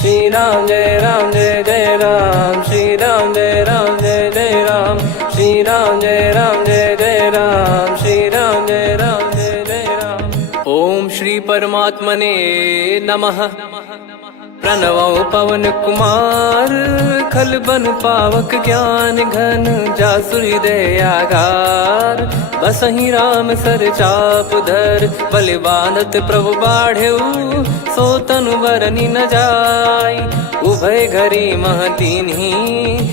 श्री राम जय जय राम, श्री राम जय जय राम, श्री राम जय जय राम, श्री राम जय जय राम। ओम श्री परमात्मने नमः। प्रणवो पवन कुमार, खल बन पावक ज्ञान घन, जासु हृदय आगार। बसहि राम सर चाप धर, बलि बांधत प्रभु बाढ़ेऊ, सो तनु बरनि न जाय। उभय घरी महतीन्ही,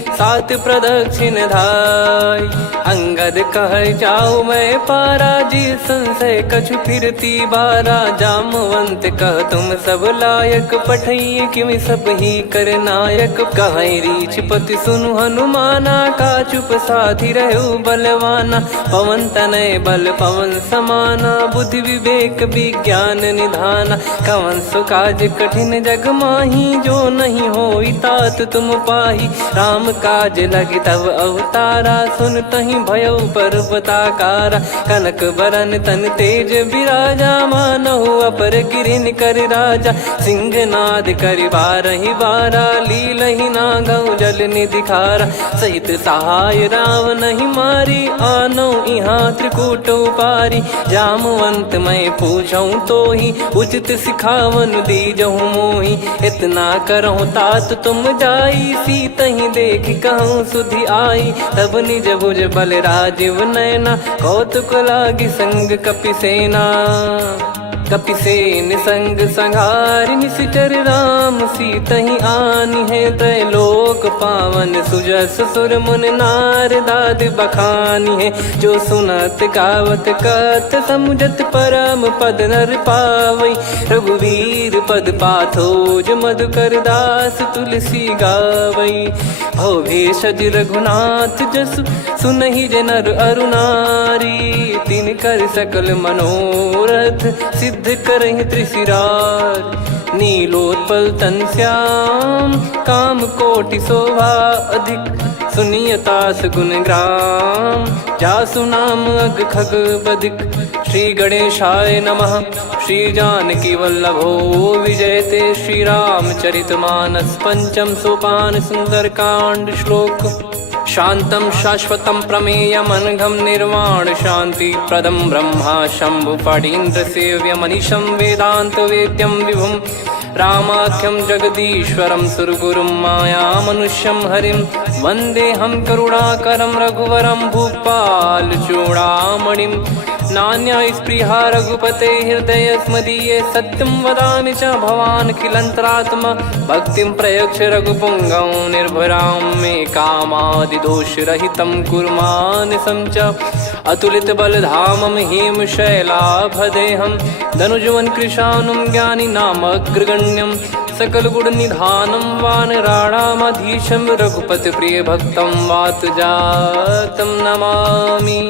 सात प्रदक्षिण धाय। अंगद कह जाऊ मैं पारा, जी संशय कछु फिरती बारा। जामवंत कह तुम सब लायक, पठई किमि सब ही कर नायक। कहीं रीछ पति सुनु हनुमाना, का चुप साधि रहु बलवाना। पवन तनय बल पवन समाना, बुद्धि विवेक विज्ञान निधाना। कवन सो काज कठिन जग माही, जो नहीं होई तात तुम पाही। राम काज लगी तब अवतारा, सुन तहि भयउ पर्वताकारा। कनक बरन तन तेज बिराजा, मानहु अपर गिरिन कर राजा। सिंहनाद करि बारहि बारा, लीलहि नागौ जल निधि खारा। सहित सहाय राम नहीं मारी, आनो इहाँ त्रिकूट उपारी। जामवंत मैं पूछऊँ तोहि, उचित सिखावन दीजहु मोहि। इतना करहु तात तुम जाई, सीतहि देख कहूँ सुधि आई। तब निज भुज बल राजीव नयना, कौतुक लागी संग कपिसेना। कपिसेन संग संघारि, निशिचर राम सीतहि आनी है। त्रैलोक पावन सुजस सुर मुन नार, दाद बखानी है। जो सुनत गावत कथ, समुझत परम पद नर पावई। रघुवीर पद पाथोज, मधुकर दास तुलसी गावई। भव भेषज रघुनाथ जसु, सुनहि जे नर अरु नारी। तिन कर सकल मनोरथ, सिद्ध करहि त्रिशिरार। नीलोत्पल तन श्याम, काम कोटि शोभा अधिक। सुनियतास गुण ग्राम, जासु नाम अग खग बदिक। श्री गणेशाय नमः। श्री जानकी वल्लभो विजयते, श्री रामचरित मानस। पंचम सोपान सुंदर कांड श्लोक। शांतं शाश्वतं प्रमेयमनघं, निर्वाण शांति प्रदं ब्रह्मा शंभु फणीन्द्र सेव्यमनिशं। वेदांत वेद्यं विभुं रामाख्यं जगदीश्वरं, सुरगुरुं माया मनुष्यं हरिं। वन्देऽहं करुणाकरं रघुवरं, भूपाल चूडामणिं। नान्या स्पृहा रघुपते हृदय स्मदीये, सत्यं वदामि च भवान् खिलन्तरात्मा। भक्तिं प्रयच्छ रघुपुङ्गं, निर्भरां मे कामादिदोषरहितं कुर्मानिसं च। अतुलित बलधामं हेमशैलाभदेहं, धनुजवन कृशानुं ज्ञानी नामग्रगण्यं। सकल गुण निधानं वानराणामधीशं, रघुपति प्रिय भक्तं वातजातं नमामि।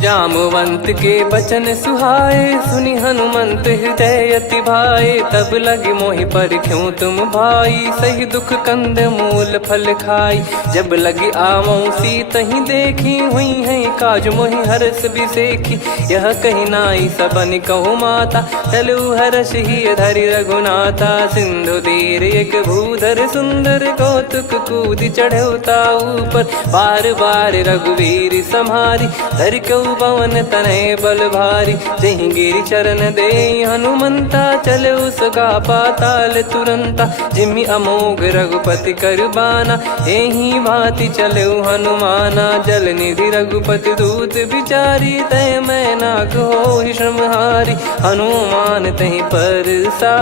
जामवंत के बचन सुहाए, सुनि हनुमंत हृदय अति भाए। तब लगे मोहि पर क्यों तुम भाई, सही दुख कंद मूल फल खाई। जब लगे आवऊं सीतहि देखी, हुई है काज मोहि हरस बिसेखी। यह कही नाई सबन कहु माता, चलु हरष ही धरि रघुनाथा। सिंधु तीर एक भूधर सुंदर, कौतुक कूद चढ़ौता ऊपर। बार बार रघुवीर सम्हारी, धर कऊ पवन तनय बल भारी। जहि गिरि चरण दे हनुमंता, चले उसका पाताल तुरंता। जिमि अमोघ रघुपति कर बाना, एहि भांति चले हनुमाना। जल निधि रघुपति दूत बिचारी, तय मैं नाग होहि श्रमहारी। हनुमान तहि परसा,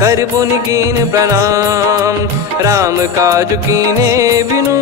कर पुनि कीन प्रणाम। राम काज कीने बिनु,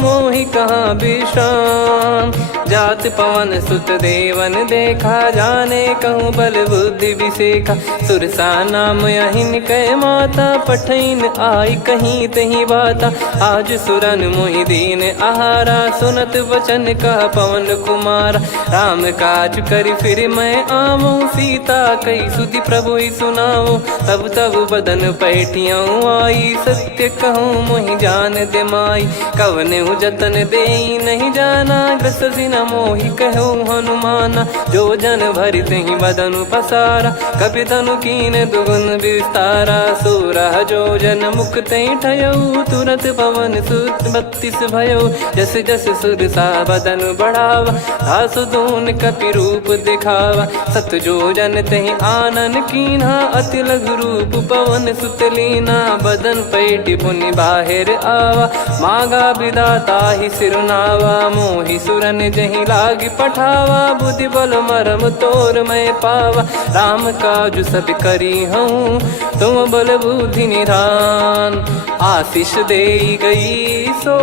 मोहि कहाँ विश्राम। जात पवन सुत देवन देखा, जाने कहूँ बल बुद्धि विसेखा। सुरसा नाम अहिन कै माता, पठैन आई कहीं तही बाता। आज सुरन मोहि दीन आहारा, सुनत वचन कह पवन कुमारा। राम काज करि फिर मैं आवऊं, सीता कई सुधि प्रभु ही सुनाओ। तब तब बदन पैठियाँ आई, सत्य कहूँ मोहि जान दे माई। कवने जतन दे नहीं जाना, ग्रसि न मोहि कहो हनुमाना। जो जन भरि तेहि बदनु पसारा, कपि तनु कीन दुगुन विस्तारा। सोरा जो जन मुख तेहि ठयऊ, तुरत पवन सुत 32 भयऊ। जस जस सुरसा बदन बढ़ावा, आसु दून कपि रूप दिखावा। सत जो जन तेहि आनन कीन्हा, अति लघु रूप पवन सुत लीना। बदन पैटि पुनि बाहिर आवा, मागा विधाता ही सिरुनावा। मोहि सुरन जहि लागी पठावा, बुद्धि बल मरम तोर मैं पावा। राम काजु सब करी हूँ, तुम बल बुद्धि निधान। आशीष देई गई सो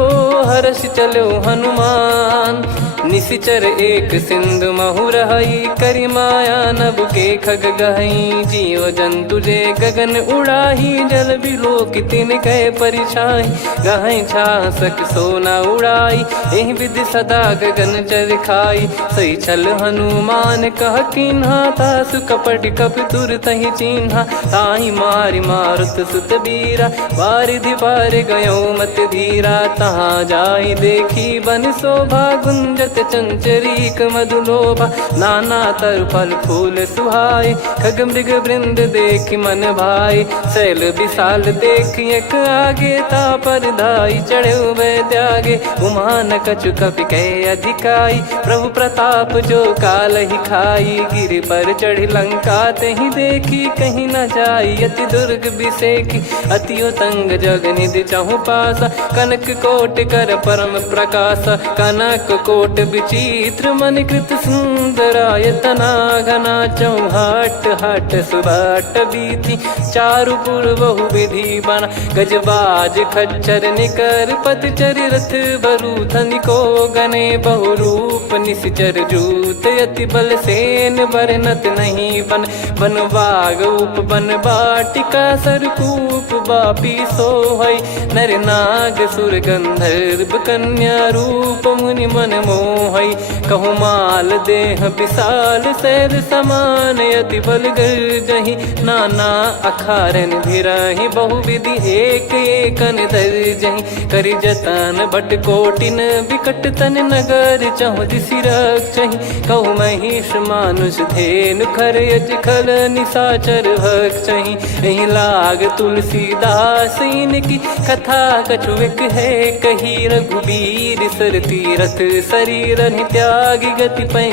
हर्ष चलो हनुमान। निशिचर एक सिंधु महु रहई, करी माया नभ के खग गहई। जीव जंतु जे गगन उड़ाही, जल बिलोक तिन कह परिछाई। गहई छासक सोना उड़ाई, एहि विधि सदा गगन चर खाई। सही छल हनुमान कह कीन्हा, तासु कपट कप तुर तहि चिन्हा। ताहि मारि मारुत सुत बीरा, वारिधि पार गयो मत धीरा। तहाँ जाई देखी बन शोभा, गुंजत चंचरीक मधुलोभा। नाना तर फल फूल सुहाए, खग मृग वृंद देख मन भाई। शैल विशाल देख एक आगे, तापर धाई चढ़े वै त्यागे। उमान कछु कपि कह अधिकाई, प्रभु प्रताप जो काल ही खाई। गिर पर चढ़ी लंका तेहि देखी, कहीं न जाई अति दुर्ग बिसेकी। अति उतंग जग निधि चहु पासा, कनक कोट कर परम प्रकाश। कनक कोट विचित्र मन कृत सुंदरायतना। घना चौहाट हाट सुबाट बीती, चारु पुर बहु विधि बना। गजबाज खच्चर निकर पतचर, रथ बरु धनिको गने। बहु रूप निशिचर जूत, अति बल सेन बरनत नहीं बन। बन बाग उप बन बाटिका, सरकूप बापी सोहई। नर नाग सुर गंधर्व कन्या, रूप मुनि मन मोहई। कहु माल देह विशाल, शैल समान अति बल गर्जहि। नाना अखारन भिरहि, बहु विधि एक एकन दर्जहि। करि जतन बट कोटिन, बिकट तन नगर चहु दिसि रक्षहि। कहु महिष मानुष धेनु, खर यज खल निशाचर भक्षहि। एहि लाग तुलसीदास इनकी, कथा कछु एक है कही। रघुबीर सर तीरथ शरीर, त्यागी गति पै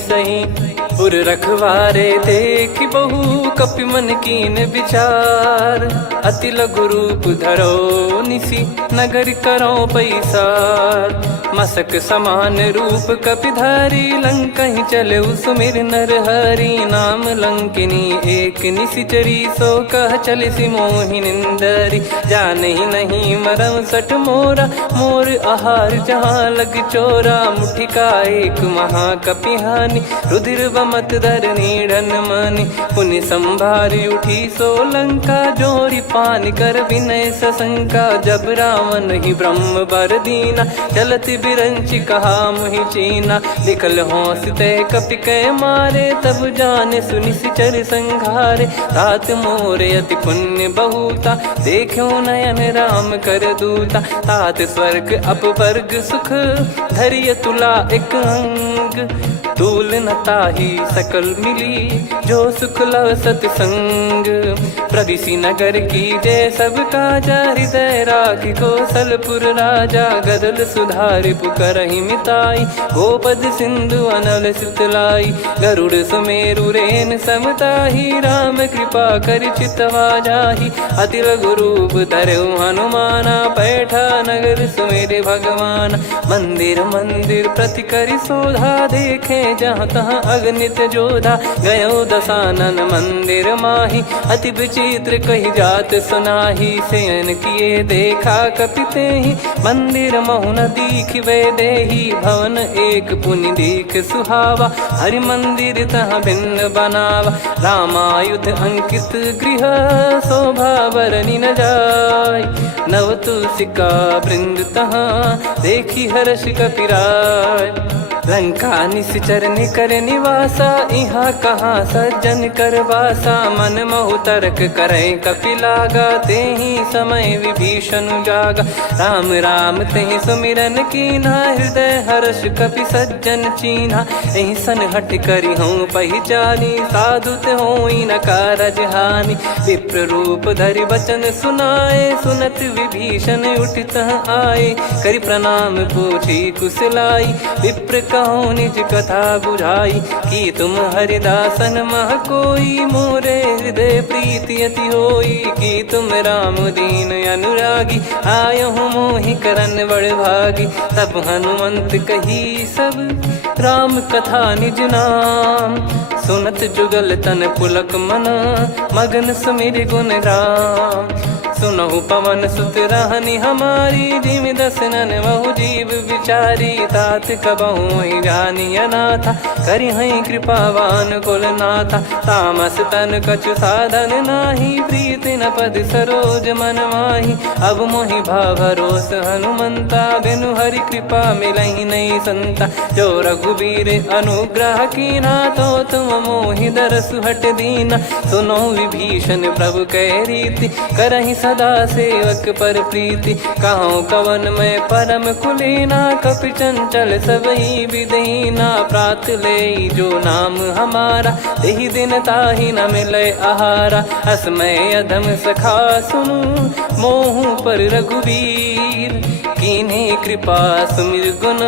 सही। पुर रखवारे देख बहु, कपि मन कीन विचार। अति लघु रूप धरो निसी, नगर करो पैसार। मसक समान रूप कपि धारी, लंकहि चले सुमिर नर हरि। नाम लंकिनी एक निशिचरी, सो कह चलिसि मोहि निंदरी। जानहि नहीं मरम सठ मोरा, मोर आहार जहाँ लग चोरा। मुठिका एक महाकपिहानि, रुधिर बमत धरनी ढन मानि। पुनि संभारी उठी सो लंका, जोरी पान कर विनय सशंका। जब रावण ही ब्रह्म बर दीना, चलत बिरंचि कहा मुहि चीना। लिखल होंस ते कपि कै मारे, तब जाने सुनिशिचर संघारे। तात मोरे अति पुण्य बहुता, देखो नयन राम कर दूता। तात स्वर्ग अपवर्ग सुख, धरिय तुला एक अंग। तूल न ताहि सकल मिली, जो सुख लव सतसंग। प्रविशि नगर की जय सब काजा, हृदय राखि कौशलपुर राजा। गदल सुधारि पुकरहि मिताई, गोपद सिंधु अनल सितलाई। गरुड़ सुमेरु रेन समताहि, राम कृपा करि चितवा जाहि। अति लघु रूप धरऊ हनुमाना, पैठा नगर सुमेरे भगवान। मंदिर मंदिर प्रति करि शोधा, देखे जहाँ तहाँ अगणित जोधा। गयो दशानन मंदिर माही, अति विचित्र कही जात सुनाही। शयन किए देखा कपि तेहि, मंदिर महु न दीखिबे देहि। भवन एक पुनि दीख सुहावा, हरि मंदिर तहाँ भिन्न बनावा। रामायुध अंकित गृह, शोभा बरनि न जाय। नव तुलसी का वृंद तहाँ, देखी हर्ष कपिराय। लंका निश्चर निकर निवासा, इहा कहाँ सज्जन कर वासा। मन महु तर्क करे कपिलागा, तेहि समय विभीषण जागा। राम राम तेहि सुमिरन कीन्हा, हृदय हर्ष कपि सज्जन चीन्हा। एहि सन हट करि हूँ पहिचानी, साधु ते होई न कारज हानि। विप्र रूप धरि वचन सुनाए, सुनत विभीषण उठित आए। करि प्रणाम पूछी कुशलाई, विप्र कहो निज कथा बुझाई। कि तुम हरिदासन मह कोई, मोरे हृदय प्रीति अति होई। कि तुम राम दीन अनुरागी, आयहु मोहि करन बड़ भागी। तब हनुमंत कही सब राम कथा निज नाम, सुनत जुगल तन पुलक मना, मगन सुमिर गुण राम। सुनहु पवन सुत रहनी हमारी, जिमि दसनन महु जीव विचारी। तात कबहु ही जानी अनाथा, करि हई कृपावान कुल नाथा। तामस तन कछु साधन नाही, प्रीति न पद सरोज मन माही। अब मोहि भरोस हनुमंता, बिनु हरि कृपा मिलहि नहीं संता। जो रघुबीर अनुग्रह कीन्हा, तो तुम मोहि दरसु हट दीना। सुनो विभीषण प्रभु कह रीति, करहि सदा सेवक पर प्रीति। कहूँ कवन में परम कुलीना, कपि चंचल सबही विदहीना। प्रात ले जो नाम हमारा, तेहि दिन ताहि न मिले आहारा। असमय अधम सखा सुनु, मोहु पर रघुवीर। कीन्हे कृपा सुमिर गुण,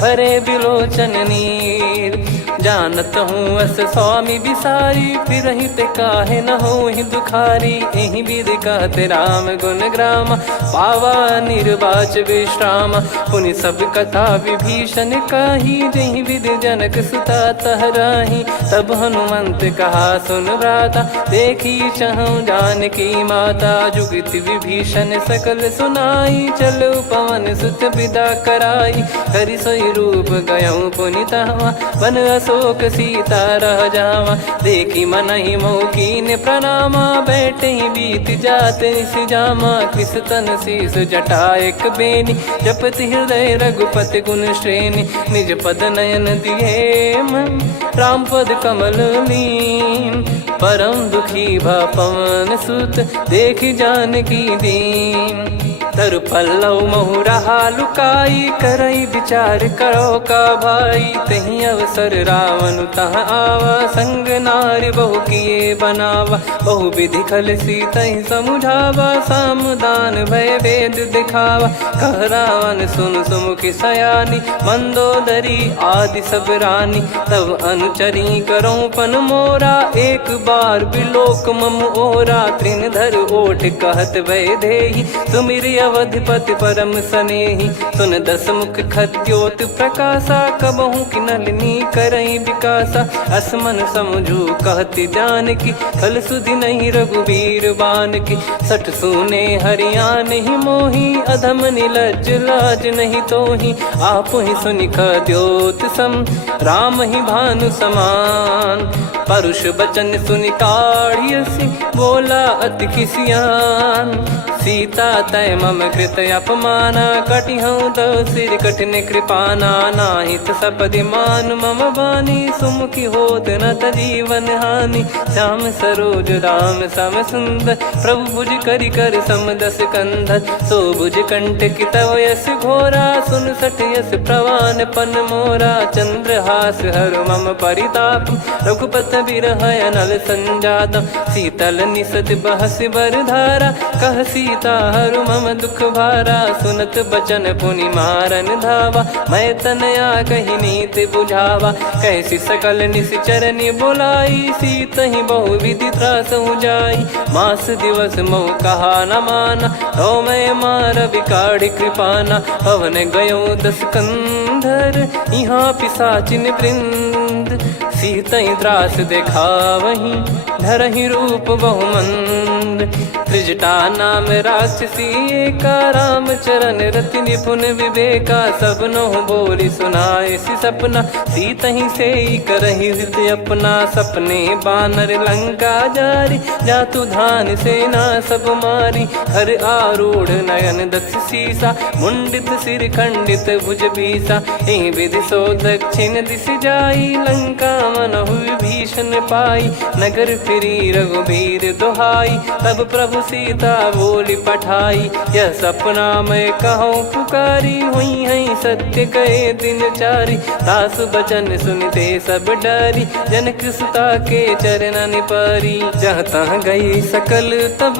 भरे बिलोचन नीर। जानत हूँ अस स्वामी बिसारी, फिरहि ते काहे न होहि दुखारी। एहि विधि कहते राम गुण ग्राम, पावा निर्वाच विश्राम। पुनि सब कथा विभीषण काही, जहि विधि जनक सुता तहराही। तब हनुमंत कहा सुन भ्राता, देखी चहु जानकी माता। जुगति विभीषण सकल सुनाई, चलो पवन सुत विदा कराई। करि सोई रूप गयऊँ पुनि तहवा, वन अशोक सीता रह जावा। देखी मनहि मोह कीन्ह प्रणामा, बैठे ही बीत जात निस जामा। कृस तन शीस जटा एक बेनी, जपति हृदय रघुपति गुण श्रेणी। निज पद नयन दिए मन, राम पद कमल लीन। परम दुखी भा पवन सुत, देखि जानकी दीन। तरु पल्लव महु रहा लुकाई, करई विचार करो का भाई। तहि अवसर रावण तह आवा, संग नारी बहु किए बनावा। बहु विधि खल सीतहि समुझावा, सामदान भय वेद दिखावा। कह रावण सुन सुमुखि सयानी, मंदोदरी आदि सब रानी। तब अनुचरी करो पन मोरा, एक बार बिलोक मम ओरा। तृण धर ओठ कहत भय देहि, सुमिर अवधिपति परम सनेहि। सुन दस मुख खद्योत प्रकाशा, कबहु कि नलिनी करई विकासा। असमन समझू कहति जानकी, खल सुधि नहीं रघुवीर बानकी। सठ सुने हरियाण ही मोही, अधम निलज्ज लाज नहीं तोही। आप ही सुनि खद्योत सम, राम ही भानु समान। परुष बचन सुनि काढ़ियसि, बोला अति किसियान। सीता तय मम कृत अपमाना, कटिहऊँ तो सिर कठिन कृपाना। नाहित सपदि मान मम बानी, सुमुखी होत न जीवन हानि। श्याम सरोज राम सम सुंदर, प्रभु भुज करि कर सम दस कंधर। सो भुज कंठ की तव यस घोरा, सुन सठ यस प्रवान पन मोरा। चंद्रहास हर मम परिताप, रघुपत बिरह अनल संजात। शीतल निसत बहस बर धारा, कह सीता हरु मम दुख भारा। सुनत बचन पुनि मारन धावा, मैं तनया कही नीति बुझावा। कैसी सकल निश्चरनि बुलाई, सीतहि बहु विधि त्रासहु जाई। मास दिवस मोह कहा न माना, तो मैं मार बिकाढ़ि कृपाना। पवन गयो दस कंधर, यहाँ पिशाचिन वृंद। मंद, सीतई त्रास देखावहीं धरहि रूप बहुमंद। त्रिजटा नाम राक्षसी एका, राम चरण रति निपुण विवेका। सबनो बोली सुनाए सि सपना, सीतहि से करहि हृत अपना। सपने बानर लंका जारी, जातु धान सेना सब मारी। हर आरूढ़ नयन दक्ष सीसा, मुंडित सिर खंडित भुज बीसा। ए विधि सो दक्षिण दिश जाई, लंका मनहु भीषण पाई। नगर फिरी रघुबीर दुहाई, तब प्रभु सीता बोली पठाई। यह सपना मैं कहूँ पुकारी, हुई है सत्य कहे दिन चारी। दास बचन सुनते सब डरी, जनक सुता के चरण परी। जहाँ तहाँ गई सकल तब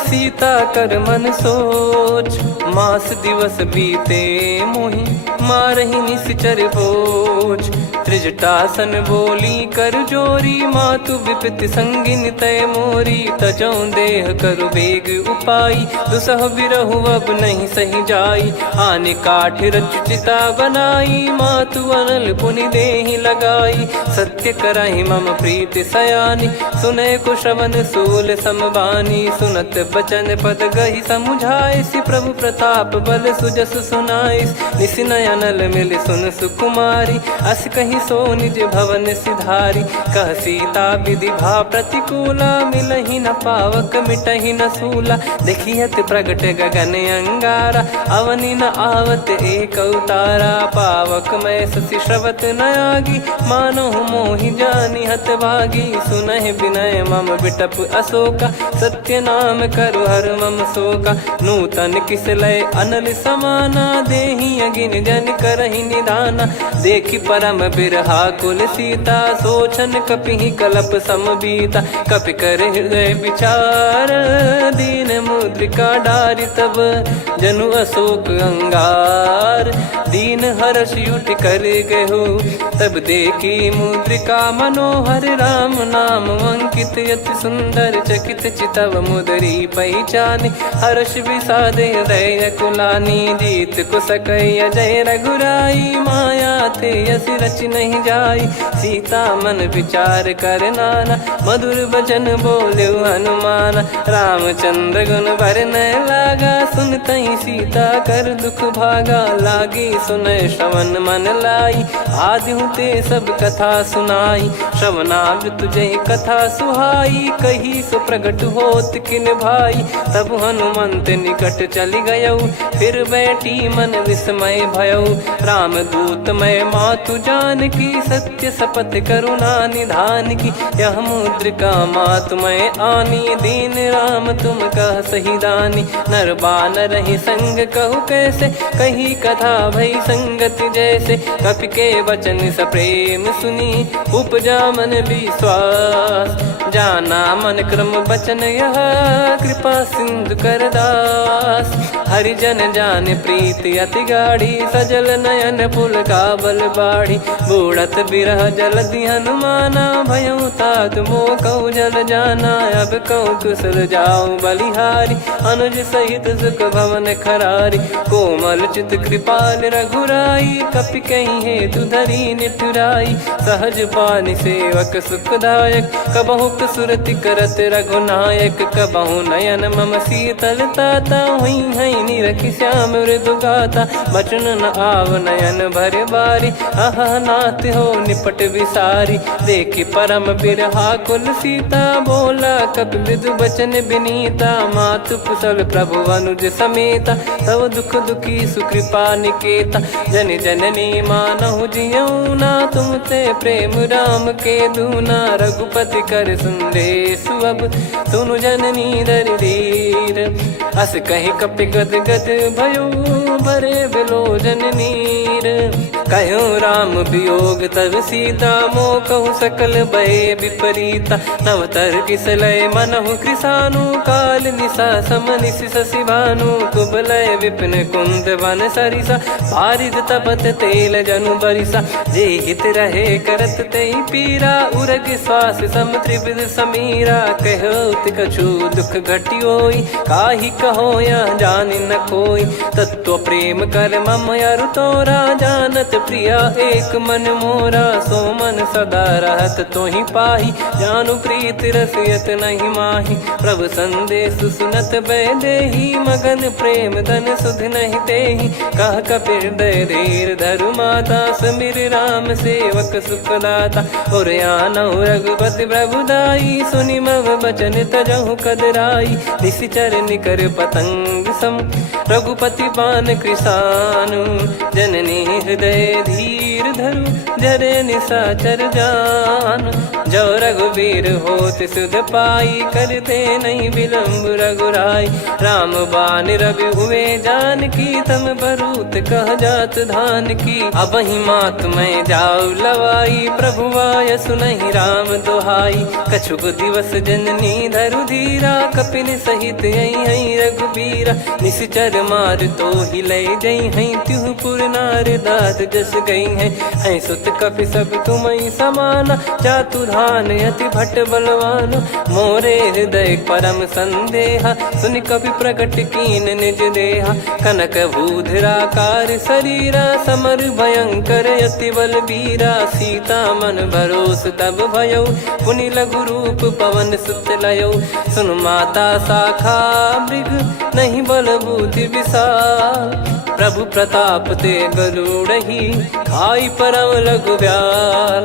सीता कर मन सोच। मास दिवस बीते मोहि मारहि निश्चर बोझ। त्रिजटासन बोली कर जोरी, मातु विपत्ति संगिन तय मोरी। तजौ देह करु बेग उपाई, दुसह बिरहु अब नहीं सही जाई। आने काठ रचिता बनाई, मातु अनल पुनि देहि लगाई। सत्य करहि मम प्रीति सयानी, सुनय को श्रवण सूल समबानी। सुनत बचन पद गहि समुझाए, सि प्रभु प्रताप बल सुजस सुनाइस। निस नयनल मिल सुन सुकुमारी, अस कहि सो निज भवन सिधारी। कह सीता विधि भा प्रतिकूला, मिलहि न पावक मिटहि न सूला। देखियत प्रगट गगन अंगारा, अवनि न आवत एक अवतारा। पावक मैं शशि श्रवत न आगी, मानो मोहि जानि हत भागी। सुनहि विनय मम बिटप अशोका, सत्य नाम करु हर मम शोका। नूतन किस लय अनल समाना, देहि अगिन जन करहि निदाना। देखि परम बिरहा कुल सीता, सोचन कपिहि कलप समबीता। कपि कर हृदय विचार, दीन मुद्रिका डारि तब जनु अशोक अंगार। दीन हर्ष उठ कर गहु, तब देखी मुद्रिका मनोहर। राम नाम अंकित अति सुंदर, चकित चितव मुदरी पहचान। हर्ष विषाद हृदय कुलानी, जीत को सकय जय रघुराई। माया थे यस रच नहीं जाई, सीता मन विचार कर नाना। मधुर बचन बोले हनुमान, रामचंद्र गुण बरनै लागा। सुनतहि सीता कर दुख भागा, लागी सुनय श्रवण मन लाई। आदिहु ते सब कथा सुनाई, श्रवणामृत जय कथा सुहाई। कही सो प्रगट होत किन भाई, तब हनुमंत निकट चली गयौ। फिर बैठी मन विस्मय भयौ, राम दूत मैं मातु जानकी। सत्य शपथ करुणा निधान की, यह मुद्रिका मातु मैं आनी। दीन राम तुम कह सही दानी, नर बानर ही संग कहु कैसे। कही कथा भई संगति जैसे, कपि के वचन सप्रेम सुनी। उपजा मन विश्वास, जाना मन क्रम बचन यह। कृपा सिंधु कर दास, हरिजन जान प्रीति अति गाढ़ी। सजल नयन पुल काबल बाढ़ी, बूढ़त बिरह जल दी हनुमाना। भयउ तात मोह कहु जल जाना, अब कहु कुशल जाऊं बलिहारी। अनुज सहित सुख भवन खरारी, कोमल चित कृपाल रघुराई। कपि कहीं हेतु धरी निठुराई, सहज पानि सेवक सुखदायक। कबहु सुरति करत रघुनायक, कबहु नयन मम शीतल ताता। हुई है निरखि श्याम मृदु गाता, बचन न आव नयन भर बारी। आहा नाथ हो निपट विसारी, देखि परम बिरहा कुल सीता। बोला कपि मृदु बचन बिनीता, मातु कुशल प्रभु अनुज समेता। तव दुख दुखी सुकृपा निकेता, जन जननी मानहु जियऊ ना। तुम ते प्रेम राम के दूना, रघुपति कर संदेश अब सुनु जननी दर धीर। अस कहि कपि गद गद भयो, भरे बिलोचन नीर। कहो राम वियोग तब सीता, मोह कहु सकल भय विपरीता। नवतर किसलय मनहु कृसानु, काल निशा समनिशि शशि भानु। कुबलय विपिन कुंद वन सरिसा, पारिद तपत तेल जनु बरिसा। जे हित रहे करत तेहि पीरा, उरग श्वास सम त्रिविध समीरा। कहो कछु दुख घटियोई, काहि कहो या जान न कोई। तत्व प्रेम कर मम अरु तोरा, जानत प्रिया एक मन मोरा। सो मन सदा रहत तो ही पाही, जानु प्रीत रसियत नहीं माही। प्रभु संदेश सुनत बैदेही, मगन प्रेम धन सुध नहीं तेही। कह कपिर दय धीर धरु माता, समिर राम सेवक सुखदाता। और आनौ रघुपति प्रभुदाई, सुनि मव बचन तजहु कदराई। निशिचर निकर पतंग सम, रघुपति पान कृसानु। जननी हृदय धीर धरु, जरे निशाचर जान। जो रघुवीर होत सुध पाई, करते नहीं विलम्ब रघुराई। राम बान रवि हुए जानकी, तम बरूत कह जात धान की। अब ही मात मैं जाऊ लवाई, प्रभु आय सुनहि राम दोहाई। कछुक दिवस जननी धरु धीरा, कपिन सहित यही रघुबीरा। निशिचर मार तो ही ले जई हैं, त्युह पुर नार दाद जस गई हैं। सुत कपि सब तुमहि समाना, जातु धान अति भट बलवान। मोरे हृदय परम संदेहा, सुनि कपि प्रकट कीन निज देहा। कनक भूधराकार शरीरा, समर भयंकर अति बलबीरा। सीता मन भरोस तब भयउ, पुनि लघु रूप पवन सुत लयउ। सुन माता शाखा मृग, नहीं बल बुद्धि विशाल। प्रभु प्रताप ते गरुड़ही, खाई परम लघु ब्याल।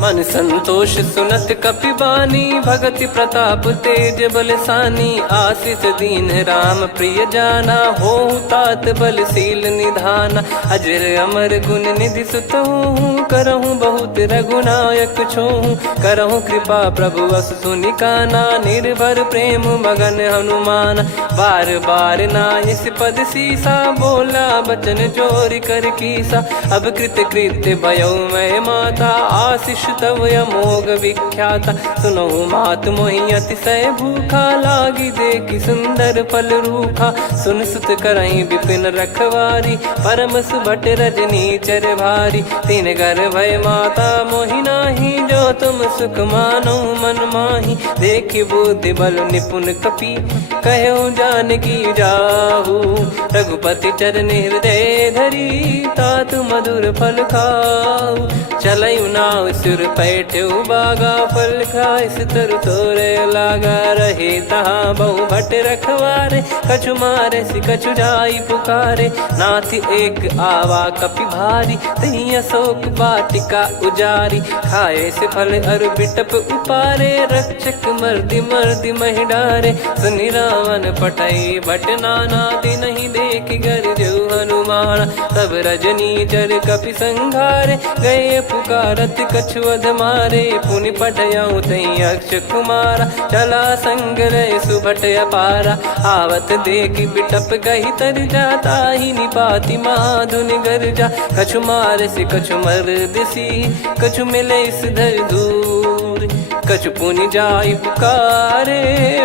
मन संतोष सुनत कपि बानी, भगति प्रताप तेज बलसानी। आशीष दीन राम प्रिय जाना, होहु तात बलशील निधाना। अजर अमर गुण निधि सुतहु, करहु बहुत रघुनायक छोहु। करहु कृपा प्रभु अस सुनि काना, निर्भर प्रेम मगन हनुमान। बार बार नायस पद सीसा, बोला बचन चोरी कर कीसा। अब कृत कृत्य भयउ मैं माता, आशीष तव अमोघ विख्याता। सुनहु मात मोहि अतिशय भूखा, लागी देखि सुंदर फल रूखा। सुन सुत करहि विपिन रखवारी, परम सुभट रजनी चर भारी। तीन घर भय माता मोहि नाही, जो तुम सुख मानो मन माही। देखि बुद्धि बल निपुण कपि, कहु जानकी जाहु। रघुपति चरण हृदय धरी, तात मधुर फल खाऊ। चलयु नाव सुर पैठ्यु बागा, फल खाइस तरु तोरे लागा। रहे तहाँ बहु भट रखवारे, कछु मारे सि कछु जाई पुकारे। नाथ एक आवा कपि भारी, तही अशोक वाटिका उजारी। खाए से फल अरु बिटप उपारे, रक्षक मर्दि मर्दि महि डारे। सुनि रावण पटई भट नाना, तिनहि देखि गरजु हनुमान। तब रजनी चर कपि संघारे, गए पुकारत कछु अध मारे। पुनि पटयउ तई अक्ष कुमारा, चला संग रहे सुभट अपारा। आवत देखि बिटप गही तर जाता, ही निपाति महाधुनि गर्जा। कछु मार से कछु मर्दिसी, कछु मिले इस धर दूर। कछु पुनि जाई पुकारे,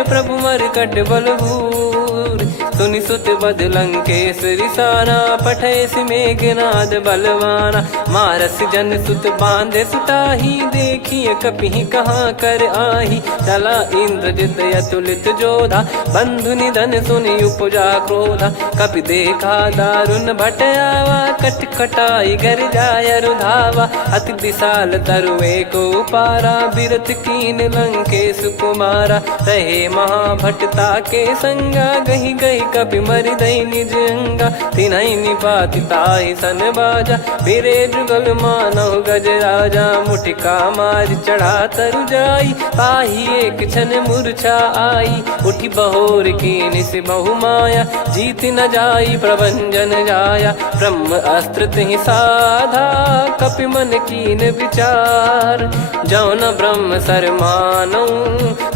प्रभु मरकट बलभूर। सुनि सुत बद लंकेश्वरी साना, पठय मेघनाद बलवाना। मारस जन सुत बांधे सुताही, देखिए कपि कहाँ कर आही। चला इंद्रजित अतुलित जोधा, बंधु निधन सुनि उपजा क्रोधा। कपि देखा दारुण भट आवा, कट कटाई गर जाय रुधावा। अति विशाल तरुए को पारा, बिरत कीन लंकेश कुमारा। रहे महाभटता के संगा, गही गही कपि मरि दई निज अंगा। तिन्हि निपाति ताहि सन बाजा, फिरे जुगल मानव गज राजा। मुटिका मार चढ़ा तरु जाई, ताहि एक क्षण मूर्छा आई। उठि बहोर कीन से बहु माया, जीत न जाई प्रभंजन जाया। ब्रह्म अस्त्र तिहि साधा, कपि मन कीन विचार। जौ न ब्रह्म सर मानौ,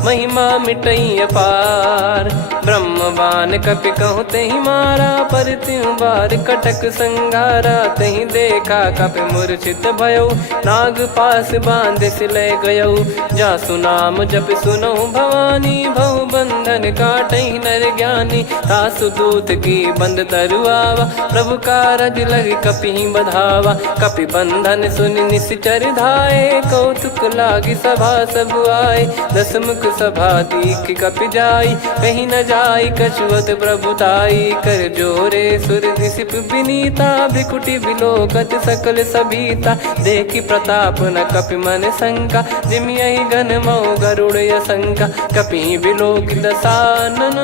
महिमा मिटई अपार। ब्रह्म बान कपि कहु तहि मारा, पर त्यों बार कटक संगारा। तहि देखा कपि मूर्छित भयउ, नाग पास बांध सिले गयउ। जासु नाम जप सुनहु भवानी, भव बंधन काटहि नर ज्ञानी। तासु दूत की बंद तरुआवा, प्रभु कारज लग कपि बधावा। कपि बंधन सुनि निश्चर धाये, कौतुक लागी सभा सब आए। दस मुख सभा दीख कपि जाई, कहीं न जाई कछुवत प्रभुताई। कर जोरे सुर दिसिप विनीता, भ्रिकुटि बिलोकत सकल सबीता। देखि प्रताप न कपि मन शंका, जिमियहि गन मऊ गरुड़ असंका। कपि बिलोक दसानन,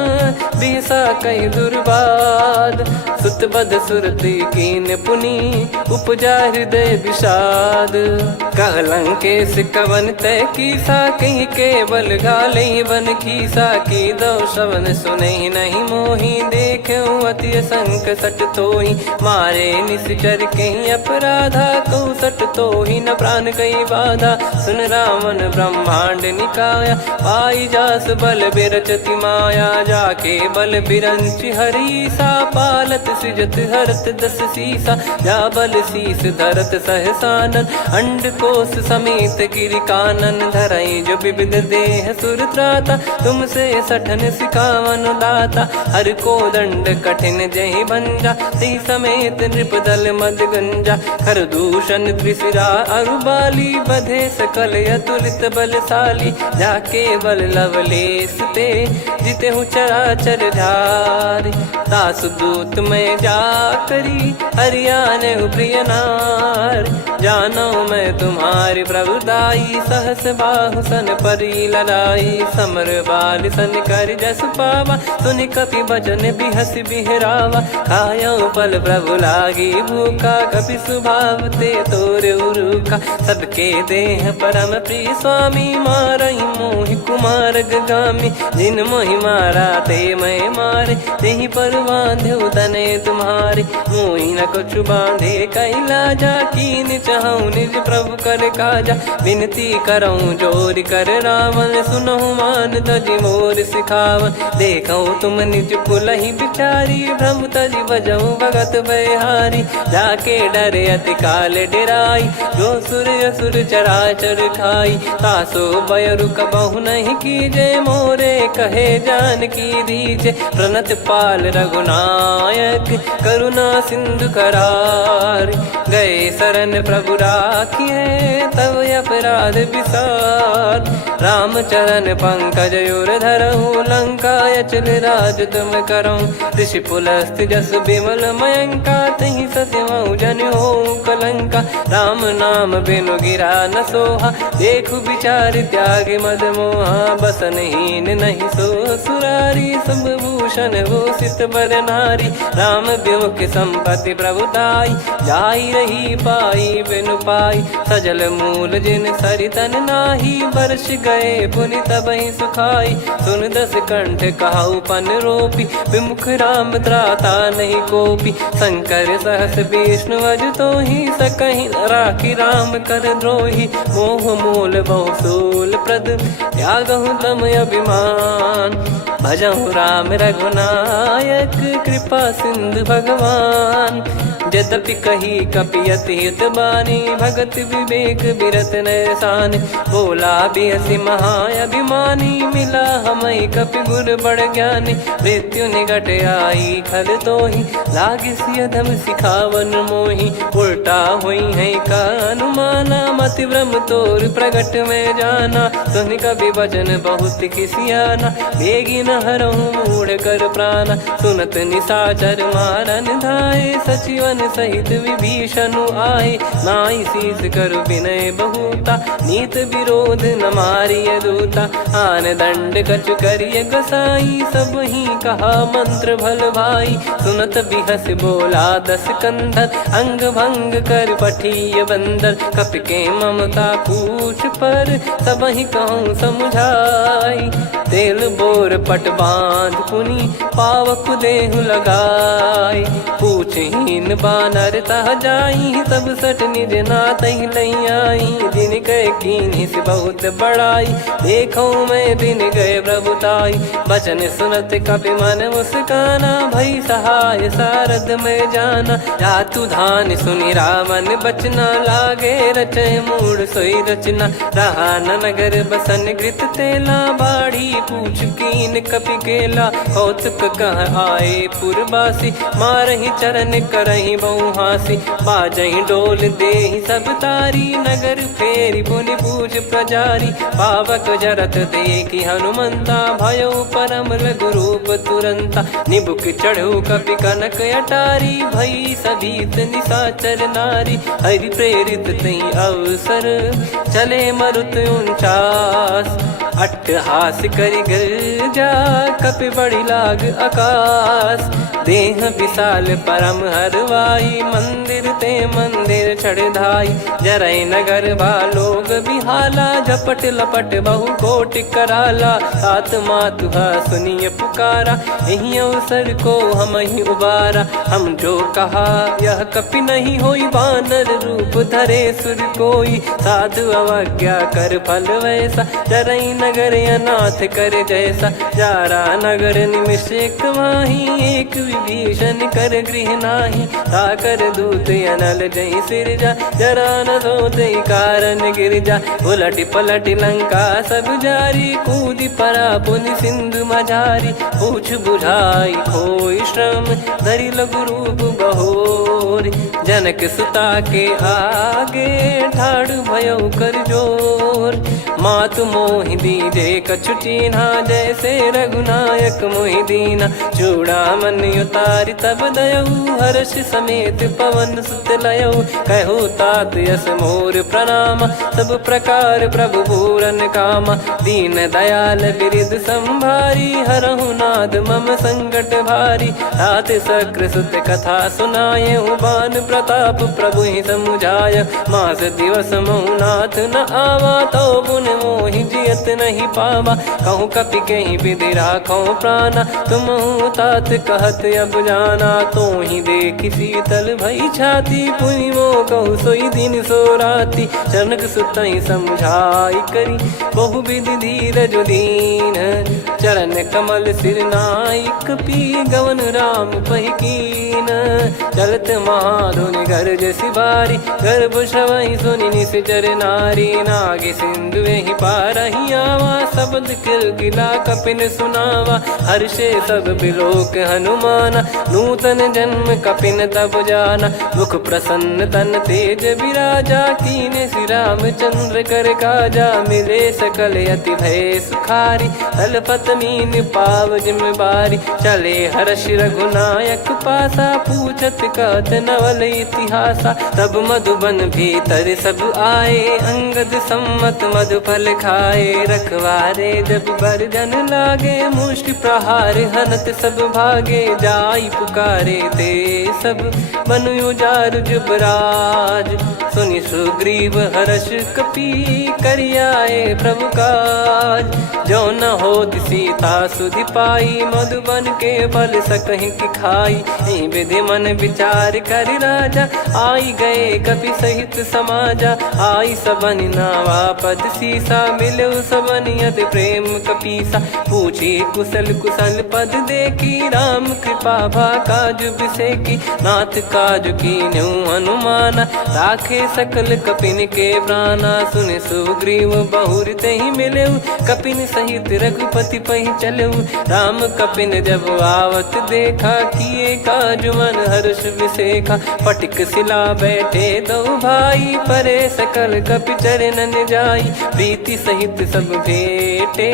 बिहसा कहि दुर्वाद। सुत बध सुरति कीन पुनि, उपजा हृदय विषाद। कहलंकेश कवन तय कीसा, कहीं केवल गाले बन खीसा। की दो श्रवण सुने नहीं मोही, देखे अति संक सट तोही। मारे निश्चर कहीं अपराधा, कहूँ सट तोही न प्राण कहीं बाधा। सुन रावण ब्रह्मांड निकाया, पाई जास बल बिरचति माया। जाके बल बिरंच हरीसा, पालत सृजत हरत दस सीसा। जा बल शीस धरत सहसानन, अंड कोश समेत गिरि कानन। धरई जो विविध देह सुर त्राता, तुमसे सठन सिखावन दाता। हर को दंड कठिन जहि भंजा, ती समेत नृप दल मद गंजा। खर दूषण त्रिशिरा अरुबाली, बधे सकल अतुलित बलशाली। जाके बल लवलेस ते, जिते हूँ चराचर धारी। दास दूत में जा करी, हरियाने प्रिय नार। जानो मैं तुम्हारी प्रभुताई, सहस बाहु सन परी लड़ाई। समर बाल सन कर जस पावा, सुनि कपि भजन बिहस बिहरावा। खायो पल प्रभु लागी भूखा, कपि स्वभाव ते तोर उरुखा। सबके देह परम प्रिय स्वामी, मारई मोहि कुमार गगामी। जिन मोहि मारा ते मैं मारे, तेहि पर बांधो तने तुम्हारे। मोहि न कुछ बांधे कैलाजा, कीन चाहूँ निज प्रभु कर काजा। विनती करऊँ जोर कर रावण, सुनहु मान तजि मोर सिखावन। देखऊँ तुम निज पुलहि बिचारी, भ्रम तजि बजऊँ भगत बहारी। जाके डरे अति काल डेराई, जो सुर असुर चराचर खाई। तासो बयरु कबहु नहीं कीजे, मोरे कहे जान की दीजे। प्रणत पाल रघुनायक, करुणा सिंधु करार। गए शरण प्रभु राखिए, तब अपराध विसार। राम चरण पंकज उर धरऊँ, लंका अचल राज तुम करऊँ। ऋषि पुलस्त जस विमल मयंका, तहि सत्यमऊ जन हो कलंका। राम नाम बिनु गिरा न सोहा, देखु विचार त्याग मद मोहा। बसनहीन नहीं सो सुरारी, सब भूषण भूषित बर नारी। राम विमुख संपत्ति प्रभुताई, जाई रही पाई बिनु पाई। सजल मूल जिन सरितन नाही, वर्ष गए पुनि तबहि सुखाई। सुन दस कंठ कहाऊ पन रोपी, विमुख राम त्राता नहीं कोपी। शंकर सहस विष्णु अज तोहि, सकहि न राखी राम कर द्रोही। मोह मूल बहु सूल प्रद, त्यागहु तम अभिमान। भजहु राम रघुनायक, कृपा सिंधु भगवान। यद्यपि कही कपियति हित बानी, भगत विवेक बिरत नैसान। बोला बिहसि महाअभिमानी, मिला हमई कपि गुर बड़ ज्ञानी। मृत्यु निकट आई खल तोहि, लागिसि अधम सिखावन मोहि। उल्टा हुई है का अनुमाना, मति भ्रम तोर प्रगट में जाना। सुन कवि वचन बहुत खिसियाना, बेगी न हरहु मूढ़ कर प्राणा। सुनत निशाचर मारन धाये, सचिवन सहित विभीषणु आए। नाई शीस कर विनय बहुता, नीत विरोध न मारिय दूता। आन दंड कछु करिय गसाई, सब ही कहा मंत्र भल भाई। सुनत बिहस बोला दस कंधर, अंग भंग कर पठिय बंदर। कपि के ममता पूछ पर, सब ही कहूँ समुझाई। तेल बोर पट बांध पुनि, पावक देहु लगाई। पूछहीन बानर तह जाई, सब सट निज नातहि लई आई। दिन गए कीन्ही से बहुत बड़ाई, देखो मैं दिन गए प्रभुताई। बचन सुनत कपि मन मुस्काना, भई सहाय सारद में जाना। जातु धान सुनि रावण बचना, लागे रचय मूढ़ सोई रचना। रहा न नगर बसन घृत तेला, बाढ़ी पूछ कीन कपि केला कौतुक कह आए पुरबासी मारही चरण करही बहु हासी बाजही डोल देहि सब तारी नगर फेरी पुनि पूज प्रजारी पावक जरत देखी हनुमंता भयो परम लघु रूप तुरंता निबुक चढ़ू कपि कनक अटारी भई सभीत निशाचर नारी हरि प्रेरित तई अवसर चले मरुत 49 अट्टहास करि गिरजा कपि बड़ी लाग आकाश देह विशाल परम हरवाई मंदिर ते मंदिर चढ़ाई जरई नगर बालोग बिहाला झपट लपट बहु कोट कराला सात मातुहा सुनिय पुकारा यही अवसर को हम ही उबारा हम जो कहा यह कपि नहीं होई बानर रूप धरे सुर कोई साधु अवज्ञा कर फल वैसा जरई नगर अनाथ कर जैसा जारा नगर निमिष एक माही एक विभीषण कर गृह नाही ताकर दूत अनल जय सिरजा जरा न सोते कारण गिरजा उलट पलट लंका सब जारी कूदी परा पुनि सिंधु मझारी पूछ बुझाई खोई श्रम धरि लघु रूप बहोरी जनक सुता के आगे ठाड़ भयो कर जोर मातु मोहि दीजे कछु चीन्हा जैसे रघुनायक मोहि दीना चूड़ामन उतारि तब दयऊ हर्ष समेत पवन सुत लयऊ कहु तात यस मोर प्रणाम सब प्रकार प्रभु पूरन कामा दीन दयाल बिरिद संभारी हरहु नाद मम संकट भारी तात सक्र सुत कथा सुनाये बान प्रताप प्रभु ही समुझाय मास दिवस महु नाथ न आवा तो पुन मोहि जियत नहीं पावा कहूँ कपि कहीं विधि राखो प्राणा तुम तात कहत अब जाना तो ही देख शीतल भई छाती पुनि मो कहु सोई दिन सो राती जनक सुतई समझाई करी बहु विधि धीरज दीन चरण कमल सिर नाइक पी गवन राम पहिकीन चलत महाधुनि गर्ज सिबारी गर्भ श्रवहि सुनि निश्चर नारी नाग सिंधु ही पारही आवा शब्द किलकिला कपिन सुनावा हर्षे सब बिलोक हनुमाना नूतन जन्म कपिन तब जाना मुख प्रसन्न तन तेज विराजा कीने श्री रामचंद्र कर काजा मिले सकल अति भय सुखारी तलपत मीन पाव जिम्मेवारी चले हर्ष रघुनायक पासा पूछत कहत नवल इतिहासा तब मधुबन भीतर सब आए अंगद सम्मत मधुफल खाए रखवारे जब बरजन लागे मुष्टि प्रहार हनत सब भागे जाई पुकारे ते सब मनु उजार जुबराज सुनि सुग्रीव हर्ष कपि करियाए प्रभु काज जो न हो सीता सुधि पाई मधुबन के फल सकहि की खाई विधि मन विचार कर राजा आई गए कपि सहित समाजा आई सबन नावा पद सीसा मिलो सबनियत प्रेम कपीसा पूछी कुशल कुशल पद देखी राम कृपा भा काज बिसेकी नाथ काज की न्यू हनुमाना राखे सकल कपिन के प्राणा सुन सुग्रीव बहुर ते ही मिले कपिन सहित रघुपति पही चले राम कपिन जब आवत देखा किए काज मन हर्ष विसेखा पटिक सिला बैठे दो भाई परे सकल कपि चरणन जाई प्रीति सहित सब भेटे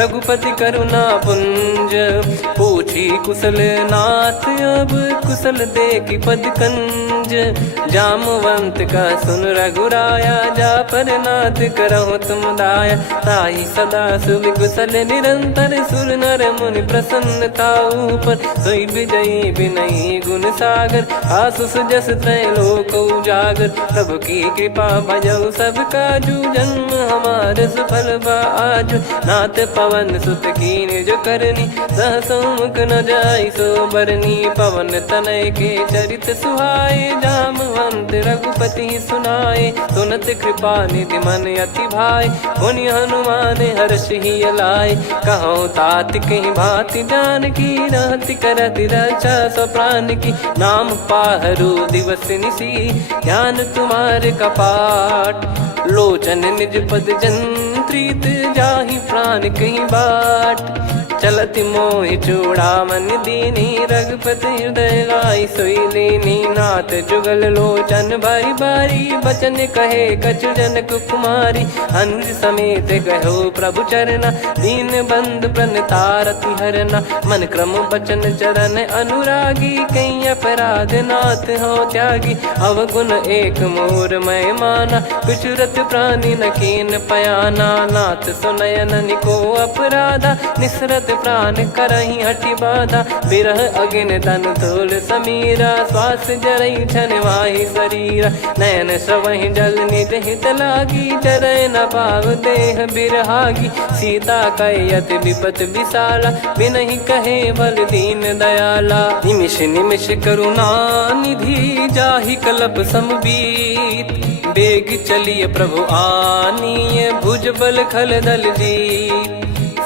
रघुपति करुणा पुंज पूछी कुशल नाथ अब कुशल देखी पद कंज जामवंत का सुन रघुराया जा पर नाथ करहु तुम दाया ताई सदा सुभि कुशल निरंतर सुर नर मुनि प्रसन्नता ऊपर सोई विजयी विनयी गुण सागर आसु सुजस त्रैलोक उजागर प्रभु की कृपा भजऊ सब काजू जन्म हमार सफल बाजू नाथ पवन सुत कीन जो करनी सहसो मुख न जाई सो बरनी पवन तनय के चरित सुहाए जामवंत रघुपति सुनाए सुनत कृपा निधि मन अति भाई पुनि हनुमान हर्ष ही लाए कहो तात कहीं भांति जान की रहति करति रक्षा सो प्राण की नाम पाहरू दिवस निसी ध्यान तुम्हारे कपाट लोचन निज पद जन प्रीत जाहि प्राण कहीं बाट। चलत मोहि चूड़ामन दीनी रघुपति हृदय लाई सोई लीनी। नाथ जुगल लोचन बारी बारी बचन कहे कछु जनक कुमारी। हंस समेत गहो प्रभु चरना दीन बंद प्रणतारति हरना। मन क्रम बचन चरण अनुरागी कहीं अपराध नाथ हो त्यागी। अवगुण एक मोर मैं माना विचुरत प्राणी न कीन पयाना। नाथ सुनयन निको अपराधा निसरत प्राण करही हटि बाधा। बिरह अगिन तन तोल समीरा श्वास जरई छन वाहि शरीरा। नयन सवहि जल निज हित लागी चरय न पाव देह बिरहागी। सीता कयत विपत विशाला बिनहि कहे बल दीन दयाला। निमिष निमिष करुणा निधि जाहि कलप समबीत। बेग चलिए प्रभु आनीय भुज बल खल दल जीत।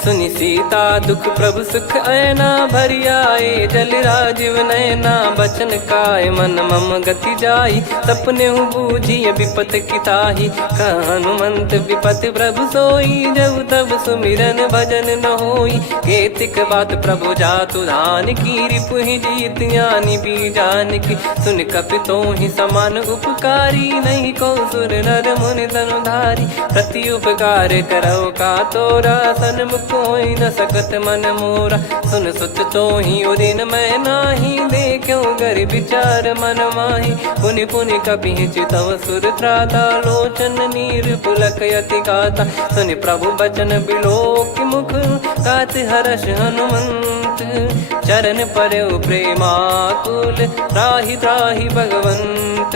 सुनि सीता दुख प्रभु सुख ऐना भरि आए जल राजीव नैना। बचन काय मन मम गति जाई सपने बूझी विपत किताही। हनुमंत विपत प्रभु सोई जब तब सुमिरन भजन न होई। केतिक बात प्रभु जातु धान की रिपुहि जीत ज्ञानी बीजान की। सुन कपितो ही समान उपकारी नहीं को सुर नर मुनि तनुधारी। प्रति उपकार करो का तोरा सन्मुख कोई न सकत मन मोरा। सुन सुत तो ही उदिन मैं नाही देखो गर विचार मन माही। पुनि पुनि कपि चितव सुर त्राता लोचन नीर पुलक यति गाता। सुनि प्रभु बचन बिलोक मुख गात हर्ष हनुमंत। चरण परयो प्रेमाकुल त्राहि त्राहि भगवंत।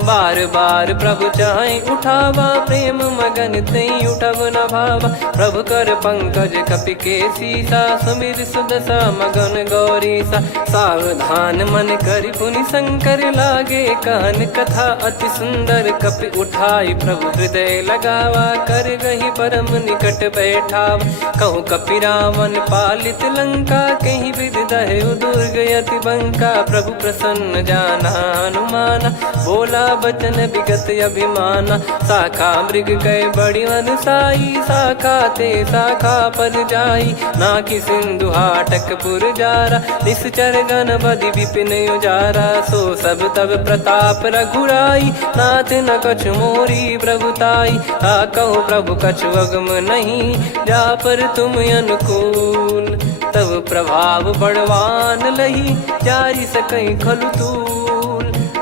बार बार प्रभु चाहे उठावा प्रेम मगन तई उठब न भावा। प्रभु कर पंकज कपि के सीसा सुमिर सुदशा मगन गौरीसा। सावधान मन करि पुनि शंकर लागे कहन कथा अति सुंदर। कपि उठाई प्रभु हृदय लगावा कर गही परम निकट बैठावा। कहूँ कपि रावण पालित लंका कहीं विधि दहु दुर्ग यति बंका। प्रभु प्रसन्न जाना हनुमाना बोला बचन विगत अभिमाना। शाखा मृग गए बड़ी अनुसाई शाखा ते शाखा पर जाई। ना कि सिंधु हाटक पुर जारा निश्चर गण बदि विपिन उजारा। सो सब तब प्रताप रघुराई नाथ न कछु मोरी प्रभुताई। कहूँ प्रभु कछु अगम नहीं जा पर तुम अनुकूल। तब प्रभाव बड़वान लही जारी सकई खलु तूल।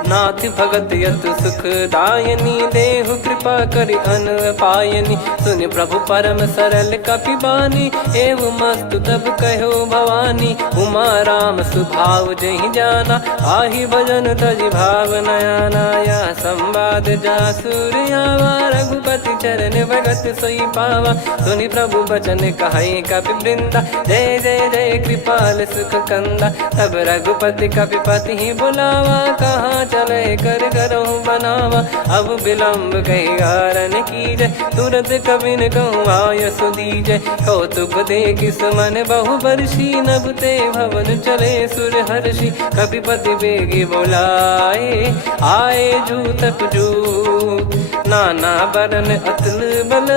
नाथ भगत यत सुख दायनी देहु कृपा करि अन पायनी। सुन प्रभु परम सरल कपि बानी एवं मस्तु तब कहो भवानी। उमा राम सुभाव जहि जाना आहि भजन तजि भाव नयाना। या संवाद जासुर आवा रघुपति चरण भगत सोई पावा। सुनि प्रभु बचन कहे कपि वृंदा जय जय जय कृपाल सुख कंदा। तब रघुपति कपि पति ही बुलावा कहाँ चले कर करहु बनावा। अब विलम्ब कही कारण कीजय तुरंत कबिन कहूँ आयस दीजय। कौतुक देख सुमन बहु बरसी नभ ते भवन चले सुर हर्षि। कपिपति बेगी बोलाए आए जूतक जूत। नाना बरन अतुल बल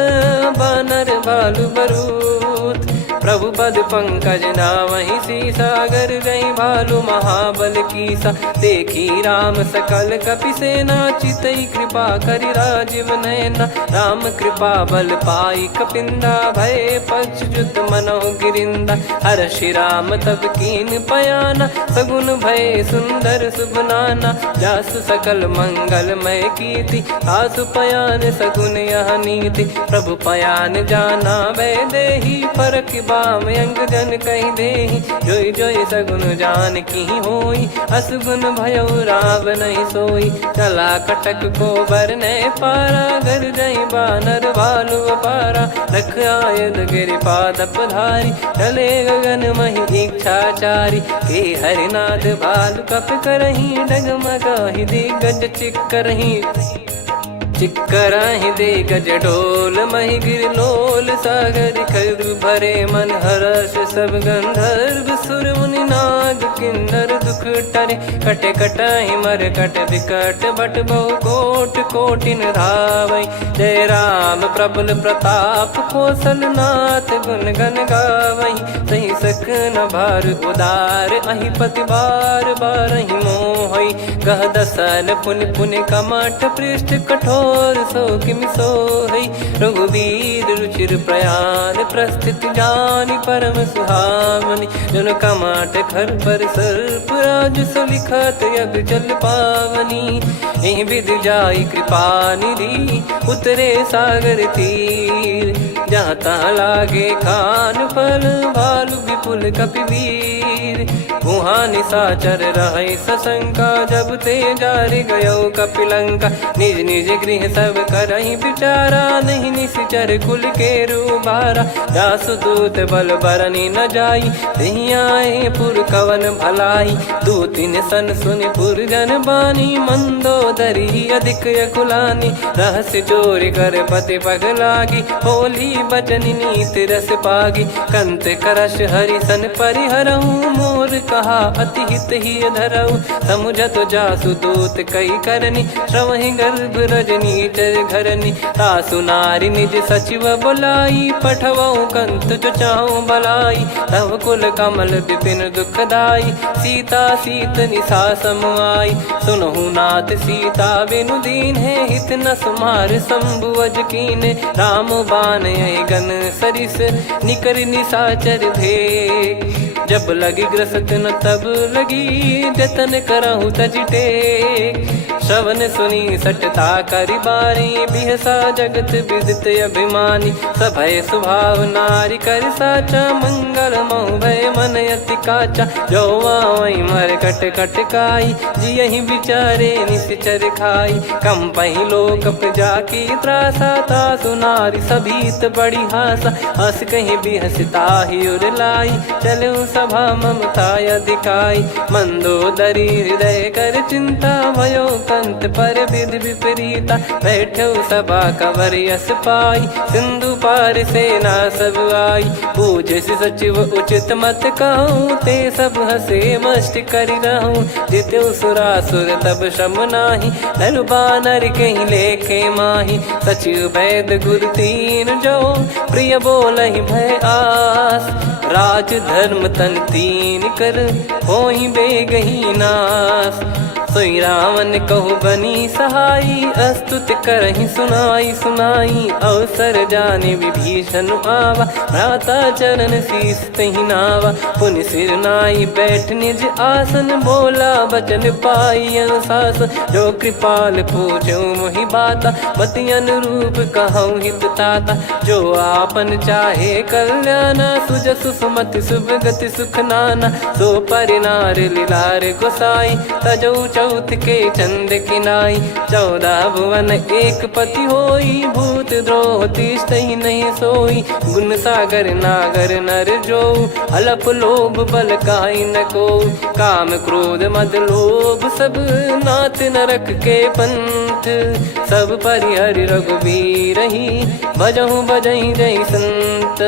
बानर भालु बरूत। प्रभु पद पंकज नावहि सीसागर गई भालु महाबल कीसा। देखी राम सकल कपि सेना चितई कृपा करि राजीव नयना। राम कृपा बल पाई कपिंदा भय पक्ष जुत मनो गिरिंदा। हर्षि राम तब कीन पयाना सगुन भय सुंदर सुभनाना। जासु सकल मंगलमय कीर्ति आसु पयान सगुन यह नीति। प्रभु पयान जाना वै देही फरक बाम अंग जन कहीं देही। जोई जोई सगुन जान की होई असगुन भयो राव नहीं सोई। चला कटक को बरने पारा घर जई बानर भालु पारा। रख आयद गिरि पाद पधारी चले गगन मही इच्छाचारी। के हरिनाथ भालु कप करही डगमगाहि दिग्गज चिक्करही। चिक्कराहि दे गज डोल मही गिर लोल सागर खर भरे मन हर्ष सब गंधर्व सुर मुनि नार माग किन्नर दुख टरे। कटे कटहि मर कट विकट बट बहु कोट कोटिन धावै। जय राम प्रबल प्रताप कौशल नाथ गुण गण गावै। सही सकन भार उदार अहि पति बार बारहि मोहै। गह दसल पुन पुन कमठ पृष्ठ कठोर सो किमि सोहै। रघुवीर रुचिर प्रयाण प्रस्थित जानि परम सुहावनि। जन कमठ खर पर सर्प राज सलिखत यग जल पावनी। एहि विधि जाई कृपा निधि उतरे सागर तीर। जहाँ तहाँ लागे खान फल भालु विपुल कपिवीर। वहाँ निशाचर रहै सशंका जब ते जारि गयो कपिलंका। निज निज गृह सब करहि विचारा नहीं निश्चर कुल के रूबारा। जासु दूत बल बरनि न जाई तेहि आए पुर कवन भलाई। दूतिन सन सुनि पुर जन बानी मंदोदरी अधिक यकुलानी। रहस्य चोरी कर पति पग लागी होली बचन नीति रस पागी। कंत करश हरिसन परिहरहु मोर कहा अति हित ही धरऊ। समुझत जासु दूत कई करनी श्रवहि गर्भ रजनी चर घरनी। तासु नारी निज सचिव बुलाई पठवऊ कंत जो चाहूं बलाई। तव कुल कमल विपिन दुखदाई सीता सीत निशा समाई। सुनहु नाथ सीता बिनु दीन है हित न सुमार शंभु अज कीने। राम बाण गन सरिस निकर निशाचर भेग। जब लगी ग्रसत न तब लगी जतन करहु तज टेक। श्रवण सुनी सटता करि बारी बिहसा जगत विदित अभिमानी। सभय स्वभाव नारी कर साचा मंगल मऊ भय मन अति काचा। जो आवै मर कट कट काई जियहि विचारे निश्चर खाई। कम पहि लोक जाकी त्रासा तासु नारी सभीत बड़ी हासा। हस कहीं बिहसता ही उर लाई चलऊ सभा ममता अधिकाई। मंदोदरी हृदय कर चिंता भयो कंत पर विधि विपरीता। बैठो सभा कवर यस पाई सिंधु पार सेना सब आई। पूज्य सचिव उचित मत कहूँ ते सब हसे मष्ट करि रहूँ। जित्यु सुरासुर तब श्रम नाही नर बानर कहीं लेखे माही। सचिव वैद गुरु तीन जो प्रिय बोलहि भय आस। राज धर्म तन तीन कर होई बेगही नास। सोई रावण कहु बनी सहाई अस्तुत करहि सुनाई सुनाई। अवसर जाने विभीषण आवा भ्राता चरण शीस तहि नावा। पुनि सिर नाई बैठ निज आसन बोला बचन पाई अनुशासन। जो कृपाल पूछो मोहि बाता मति अनुरूप कहूँ हित ताता। जो आपन चाहे कल्याणा सुजसु सुमति सुभगति सुख नाना। सो परिनार लीलार गोसाई तजौ चौथ के चंद किनाई। 14 भुवन एक पति होई भूत द्रोह तिष्ठहि नहीं सोई। गुण सागर नागर नर जो अलप लोभ बल काई न को। काम क्रोध मद लोभ सब नाथ नरक के पंथ। सब परिहरि रघुबीर ही भजहु भजहि जय संत।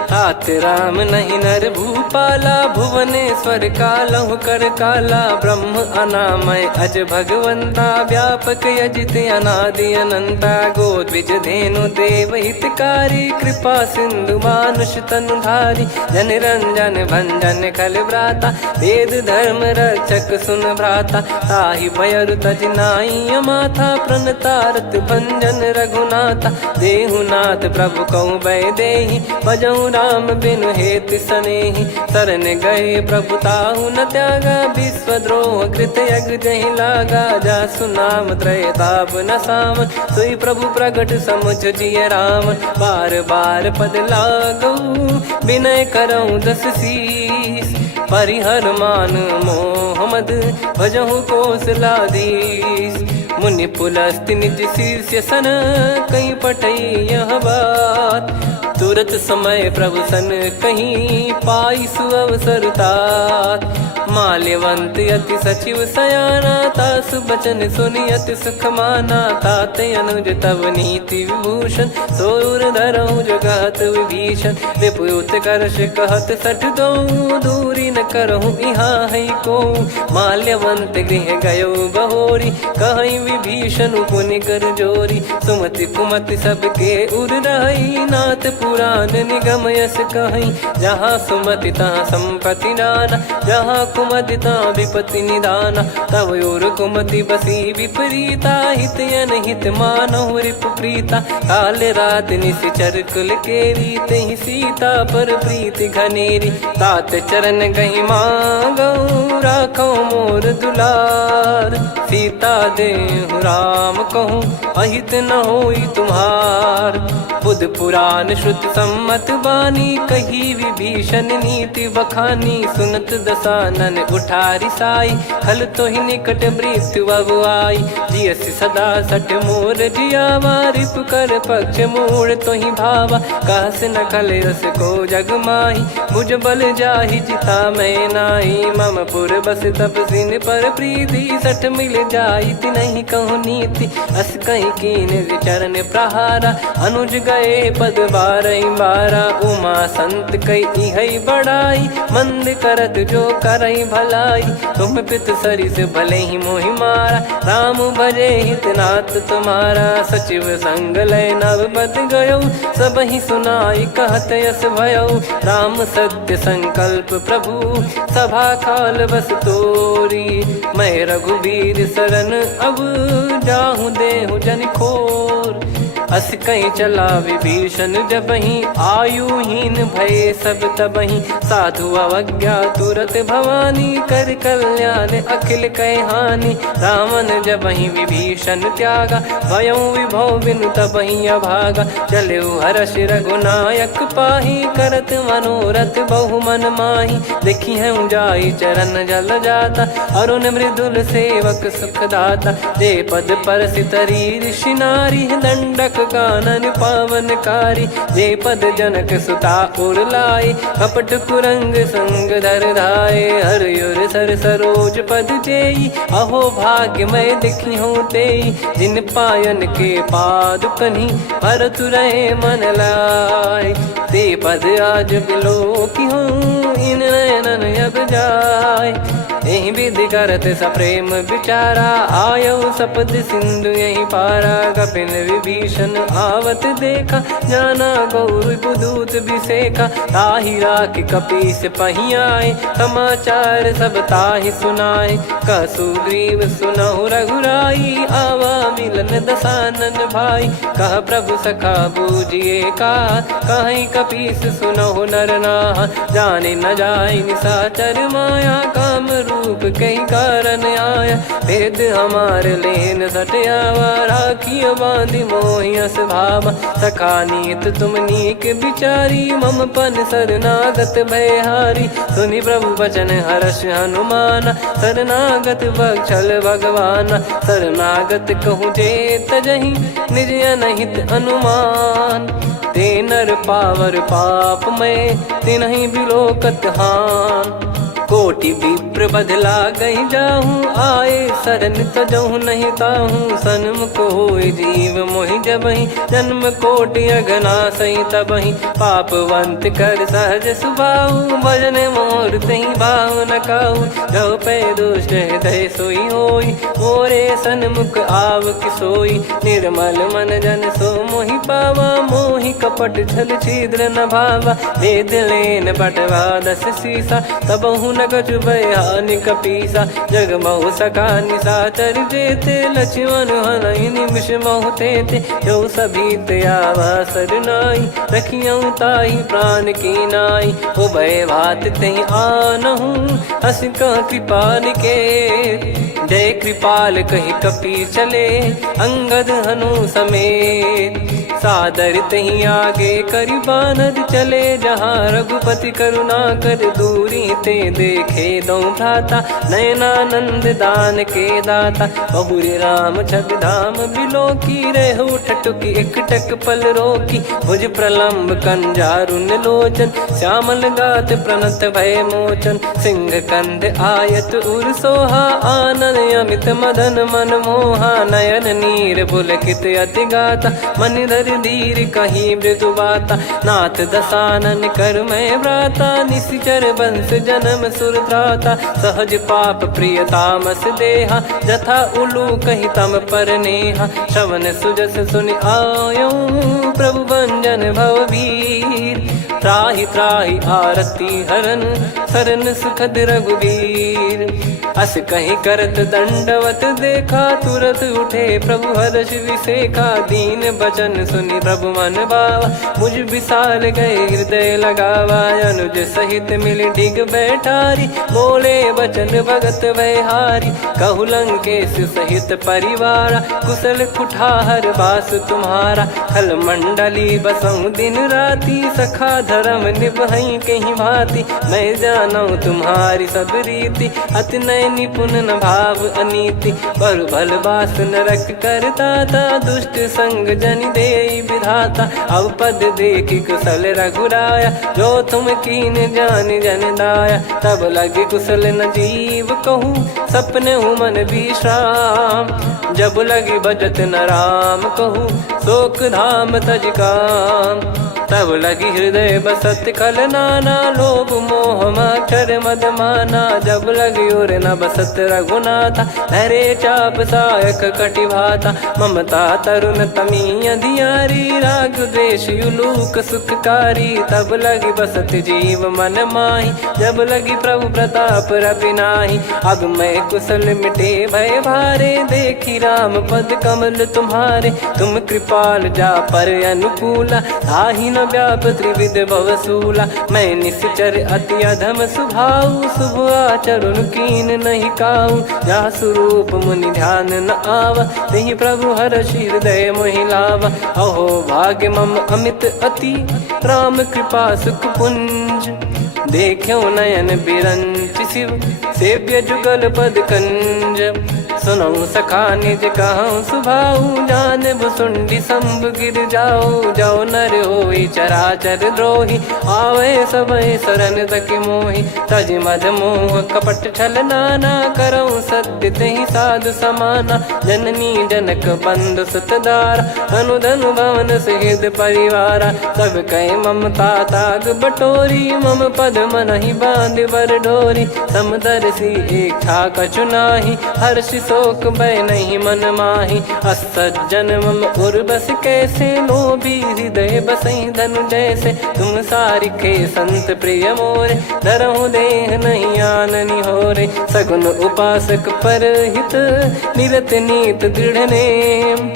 तात राम नहीं नर भूपाला भुवनेश्वर कालहु कर काला। ब्रह्म अनामय अज भगवंता व्यापक यजित अनादि अनंता। गोद्विज धेनु देव हितकारी कृपा सिंधु मानुष तनुधारी। जन रंजन भंजन खल भ्राता वेद धर्म रक्षक सुन भ्राता। ताहि भयरु तज नाई माथा प्रणतारत भंजन रघुनाथा। देहुनाथ प्रभु कहु भय देहि भजहु राम बिनु हेत सनेहि। शरण गए प्रभु ताहु न त्यागा विश्वद्रोह कृत यज्ञ जहि लागा। जासु नाम त्रय ताप न सामन सोई प्रभु प्रगट समुझ जिय राम। बार बार पद लागऊ विनय करऊँ 10 शीस। परिहर मान मोह मद भजहु कौशलाधीश। मुनि पुलस्त्य निज शिष्य सन कहीं पठई यह बात। तुरत समय प्रभु सन कहीं पाई सुअवसर तात। माल्यवंत अति सचिव सयाना तासु बचन सुनि अति सुख माना। ताते अनुज तव नीति विभूषण सोर धरऊ जगत विभीषण। विपुत करश कहत सठ दो दूरी न करहु यहाँ है को। माल्यवंत गृह गयो बहोरी, कहीं विभीषण पुनि कर जोरी। सुमति कुमति सबके उर रही, नाथ पुराण निगम यस कहीं। जहाँ सुमति तहाँ संपत्ति नाना, जहाँ कुमति तहाँ विपत्ति निदाना। तब और कुमति बसी विपरीता, हित अनहित मानहु रिपु प्रीता। काल रात निश्चर कुल केरी, तहि सीता पर प्रीति घनेरी। तात चरण गही मांगऊ, राखो मोर दुलार। सीता देहु राम कहूँ, अहित न होई तुम्हार। बुध पुराण श्रुत सम्मत बानी, कही विभीषण नीति बखानी। सुनत दसानन उठारी साई, खल तो ही निकट मृत्यु अब आई। जियसि सदा सठ मोर जियावा, रिप कर पक्ष मूड़ तो ही भावा। कहस न खल रस को जग माही, मुझ बल जाहि जिता मैं नाई। मम पुर बस तपसिन पर प्रीति, सठ मिल जाई नहीं कहूँ नीति। अस कहीं कीन चरण प्रहारा, अनुज गए पद बारई बारा। उमा संत कई है बड़ाई, मंद करत जो करई भलाई। तुम पित सरिस भले ही मोहि मारा, राम भजे हित नाथ तुम्हारा। सचिव संग लय नव बद गयो, सब ही सुनाई कहत यस भयो। राम सत्य संकल्प प्रभु, सभा काल बस तोरी। मैं रघुबीर शरण अब, जाहूँ देहु जन खोर। अस कहीं चला विभीषण जबहि, आयुहीन भय सब तबहि। साधु अवज्ञा तुरत भवानी, कर कल्याण अखिल कह हानि। रावण जबहि विभीषण त्यागा, भयउ विभव बिनु तबहि अभागा। चलऊ हर्ष रघुनायक पाही, करत मनोरथ बहु मन माही। देखी है जाई चरण जल जाता, अरुण मृदुल सेवक सुखदाता। जे पद पर सितरी ऋषि नारी, दंडक कानन पावनकारी। जे पद जनक सुता उर लाए, कपट कुरंग संग धर धाये। हरियुर सर सरोज पद जेई, अहो भाग्य मैं दिखी हूँ तेई। जिन पायन के पाद कन्ही, भरत रहे मन लाए। ते पद आज बिलो की हूँ, इन नयनन अब जाय। यही विधि करत सप्रेम विचारा, आयऊ सपद सिंधु यही पारा। कपिन विभीषण आवत देखा, जाना गौर बुदूत बिसेखा। ताहि राख कपीस पही आए, समाचार सब ताहि सुनाए। कह सुग्रीव सुनहु रघुराई, आवा मिलन दसानन भाई। कह प्रभु सखा बूझिए का, कहीं कपीस सुनहु नर नाहा। जाने न जाय निशाचर माया, काम रूप कई कारण आया। भेद हमार लेन सटयावा, राखियो बांधि मोहियस भावा। सखा नीत तुम नीक बिचारी, मम पन शरणागत भयहारी। सुनि प्रभु वचन हर्ष हनुमाना, शरणागत बक्षल भगवाना। शरणागत कहूँ जे तजहि, निज अनहित अनुमान। ते नर पावर पाप में, तिन्हि बिलोकत हान। कोटि विप्र बदला गई जाहूँ, आए शरण तजहु नहीं ताहूँ। सन्मुख होय जीव मोहि जबहि, जन्म कोटि अगना सही तबहि। पापवंत कर सहज सुभाऊ, भजन मोर तहि भाव न काहू। जो पै दुष्ट हृदय सोई होई, मोरे सन्मुख आव किसोई। निर्मल मन जन सो मोहि पावा, मोहि कपट छल छिद्र न भावा। वेद लेन बटवा दस सीसा, तबहु न कछु भयानि कपीसा। जग महु सखा निशाचर जेते, लक्ष्मण हनहि निमिष महु तेते। जो सभी त्यावा सरनाई, रखियऊ ताहि प्राण की नाई। उभय भात तहि आनहु, हस कह कृपाल के। जय कृपाल कहि कपी चले, अंगद हनु समेत। सादर तही आगे करि बानर चले, जहाँ रघुपति करुणा कर दूरी ते देखे दो भ्राता। नयनानंद दान के दाता, बहुरी राम छग धाम बिलो की। रेहु ठटुकी एकटक पल रोकी, भुज प्रलम्ब कंजारुन लोचन। श्यामल गात प्रणत भय मोचन, सिंह कंध आयत उर सोहा। आनन अमित मदन मन मोहा, नयन नीर पुलकित अति गाता। मनिधर कर धीर कहीं मृदु बाता। नाथ दसानन कर मैं व्राता, निशिचर बंस जन्म सुर त्राता। सहज पाप प्रिय तामस देहा, जथा उलू कही तम पर नेहा। श्रवण सुजस सुनि आयो, प्रभु भंजन भवबीर। त्राहि त्राहि आरती हरन, सरन सुखद रघुबीर। अस कहीं करत दंडवत देखा, तुरत उठे प्रभु हर्ष विसेखा। दीन बचन सुनि प्रभु मन भावा, मुझ विसाल गए हृदय लगावा। अनुज सहित मिल डिग बैठारी, बोले बचन भगत वैहारी। कहु लंकेश सहित परिवारा, कुशल कुठार बास तुम्हारा। खल मंडली बसऊं दिन राती, सखा धर्म निभई कहीं भांति। मैं जानू तुम्हारी सब रीति, अति नय निपुण न भाव अनीति। पर भल बास नरक करता था, दुष्ट संग जन दे विधाता। अब पद देखी कुशल रघुराया, जो तुम कीन जान जन दाया। तब लगे कुशल न जीव कहूँ, सपने हूँ मन विश्राम। जब लगी बजत न राम कहूँ, शोक धाम तज काम। तब लगी हृदय बसत खल नाना, लोभ मोह मक्षर मद माना। जब लगी उर न बसत रघुनाथा, धरे चाप सायक कटि भाता। ममता तरुण तमी अधियारी, राग द्वेष युलूक सुखकारी। तब लगी बसत जीव मन माही, जब लगी प्रभु प्रताप रवि नाही। अब मैं कुशल मिटे भय भारे, देखी राम पद कमल तुम्हारे। तुम कृपाल जा पर अनुकूला, ताहि न व्याप त्रिविध भवसूला। मैं निश्चर अति अधम सुभाऊ, शुभ आचरण कीन नहीं काऊ। जा स्वरूप मुनि ध्यान न आवा, तेहि प्रभु हर्ष हृदय मोहि लावा। अहो भाग्य मम अमित अति, राम कृपा सुख पुंज। देखो नयन बिरंच शिव, सेव्य जुगल पद कंज। सुनऊ सखा निज कहूँ सुभाऊ, जान भुसुंडी संभ गिर जाओ। जाओ नर होई चराचर द्रोही, आवे सबय शरण तक मोहि। तज मद मोह कपट छल नाना, करऊँ सत्य तेहि साधु समाना। जननी जनक बंधु सुतदारा, धनु धनु भवन सहित परिवारा। सब कहे ममता ताग बटोरी, मम पद मनहि बांध बर डोरी। समदर्शी इच्छा कछु नाही, हर्ष शोक भय नहीं मन माही। असज्जन मम उर्वश कैसे, लोभी हृदय बसई धनु जैसे। तुम सारिखे संत प्रिय मोरे, धरहु देह नहीं आननि होरे। सगुन उपासक परहित, निरत नीत दृढ़ नेम।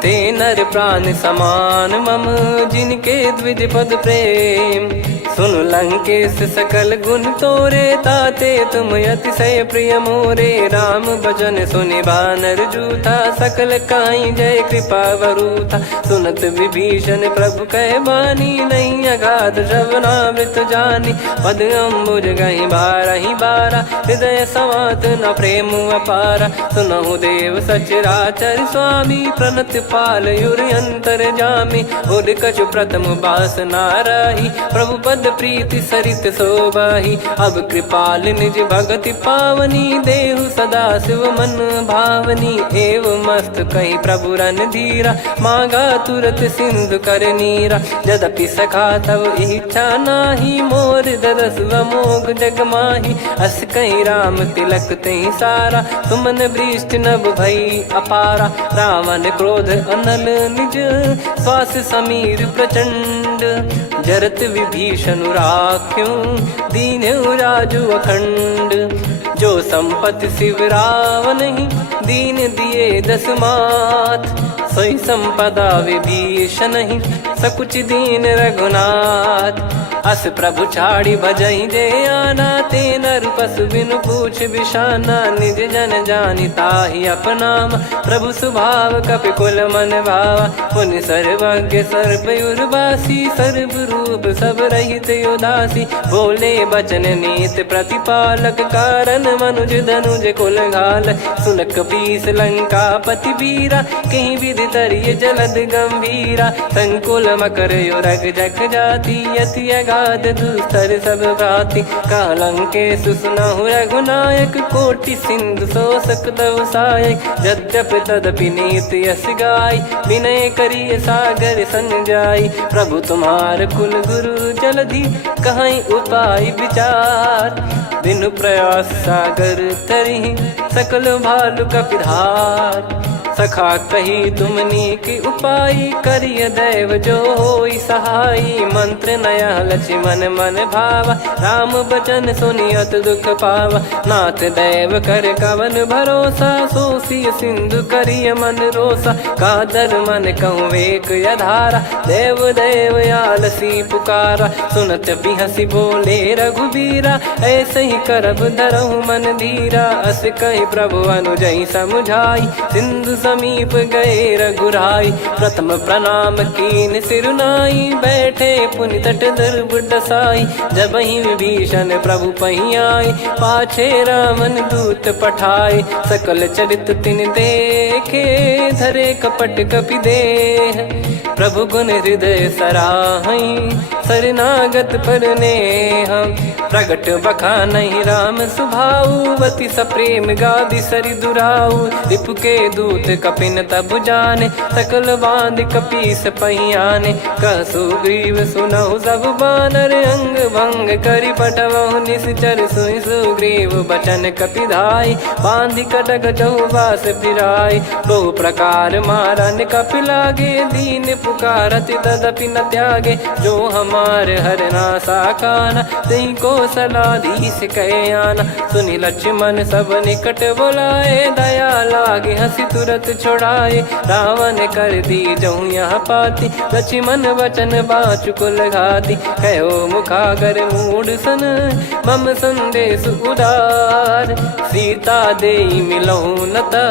ते नर प्राण समान मम, जिनके द्विज पद प्रेम। सुन लंकेश सकल गुण तोरे, ताते तुम अतिशय प्रिय मोरे। राम भजन सुनि बानर जूथा, सकल काई जय कृपा वरूथा। सुनत विभीषण प्रभु कह बानी, नहीं अगाध श्रवणामृत जानी। पद अम्बुज गहि बारहि बारा, हृदय समात न प्रेम अपारा। सुनहु देव सचराचर स्वामी, प्रणत पाल युर अंतर जामी। उद कछु प्रथम बास नाराही, प्रभु पद प्रीति सरित शोभाही। अब कृपाल निज भगति पावनी, देहु सदा शिव मन भावनी। एव मस्त कही प्रभु रन धीरा, मांगा तुरत सिंधु कर नीरा। यद्यपि सखा तब इच्छा नाही, मोर दरस अमोघ जग माही। अस कहीं राम तिलक तहि सारा, सुमन वृष्ट नभ भई अपारा। रावण क्रोध अनल निज, श्वास समीर प्रचंड। जरत विभीषण राख्यों, दीन्हु राजु अखंड। जो संपत्ति शिव रावण ही, दीन दिए दस मात। सोई संपदा विभीषण ही, सकुच दीन रघुनाथ। अस प्रभु छाड़ी भजई जे आना, ते नर पशु बिनु पूछ बिशाना। निज जन जानि ताहि अपनाम, प्रभु स्वभाव कपि कुल मन भावा। मुनि सर्वज्ञ सर्वयुर्वासी, सर्व रूप सब रहित उदासी। बोले बचन नीत प्रतिपालक, कारण मनुज धनुज कुल घाल। सुन कपीस लंका पति वीरा, कहीं विधि तरिय जलद गंभीरा। संकुल मकर युरग जख जाति, यति गाद दुस्तर सब भांति कालंके सुसुनाहु रघुनायक कोटि सिंधु शोषक तव सहायक यद्यपि तदपि नीत यस गाय विनय करिय सागर सन जाई प्रभु तुम्हार कुल गुरु जलधि कहीं उपाय विचार बिनु प्रयास सागर तरिहि सकल भालु कपिधार सखा कही तुमनी की उपाय करिय दैव जो होई सहाई मंत्र नया लक्ष्मण मन भावा राम बचन सुनियत दुख पावा नाथ दैव कर कवन भरोसा सोसिय सिंधु करिय मन रोसा कादर मन कहूँ वेक यधारा देव देव आलसी पुकारा सुनत बिहसी बोले रघुबीरा ऐसे ही करब धरहु मन धीरा अस कही प्रभु अनुजई समुझाई सिंधु समीप गए रघुराई प्रथम प्रणाम कीन सिरुनाई बैठे पुनि तट दर्भ डसाई जब ही विभीषण प्रभु पही आए पाछे रामन दूत पठाए सकल चरित तिन देखे धरे कपट कपि देह प्रभु गुण हृदय सराहई शरणागत पर नेह प्रगट बखानहि राम सुभाऊ वति सप्रेम गादि सरि दुराऊ रिपु के दूत कपिन तब जाने सकल बांध कपीस पहियाने कह सुग्रीव सुनहु सब बानर अंग भंग करि पटवहु निश्चर सुनि सुग्रीव बचन कपिधाई बांधि कटक चहुबास फिराई बहु प्रकार मारन कपि लागे दीन पुकारति तदपि न त्यागे जो हमार हरना साकाना तही को सलाधीश कहे आना सुनि लक्ष्मण सब निकट बुलाए दया लागे हंसी तुरत छोड़ाए रावण कर दी जहूँ यहाँ पाती लक्ष्मण वचन बाचु कुल घाती कहो मुखागर मूड सन मम संदेश उदार सीता देई मिलहु नता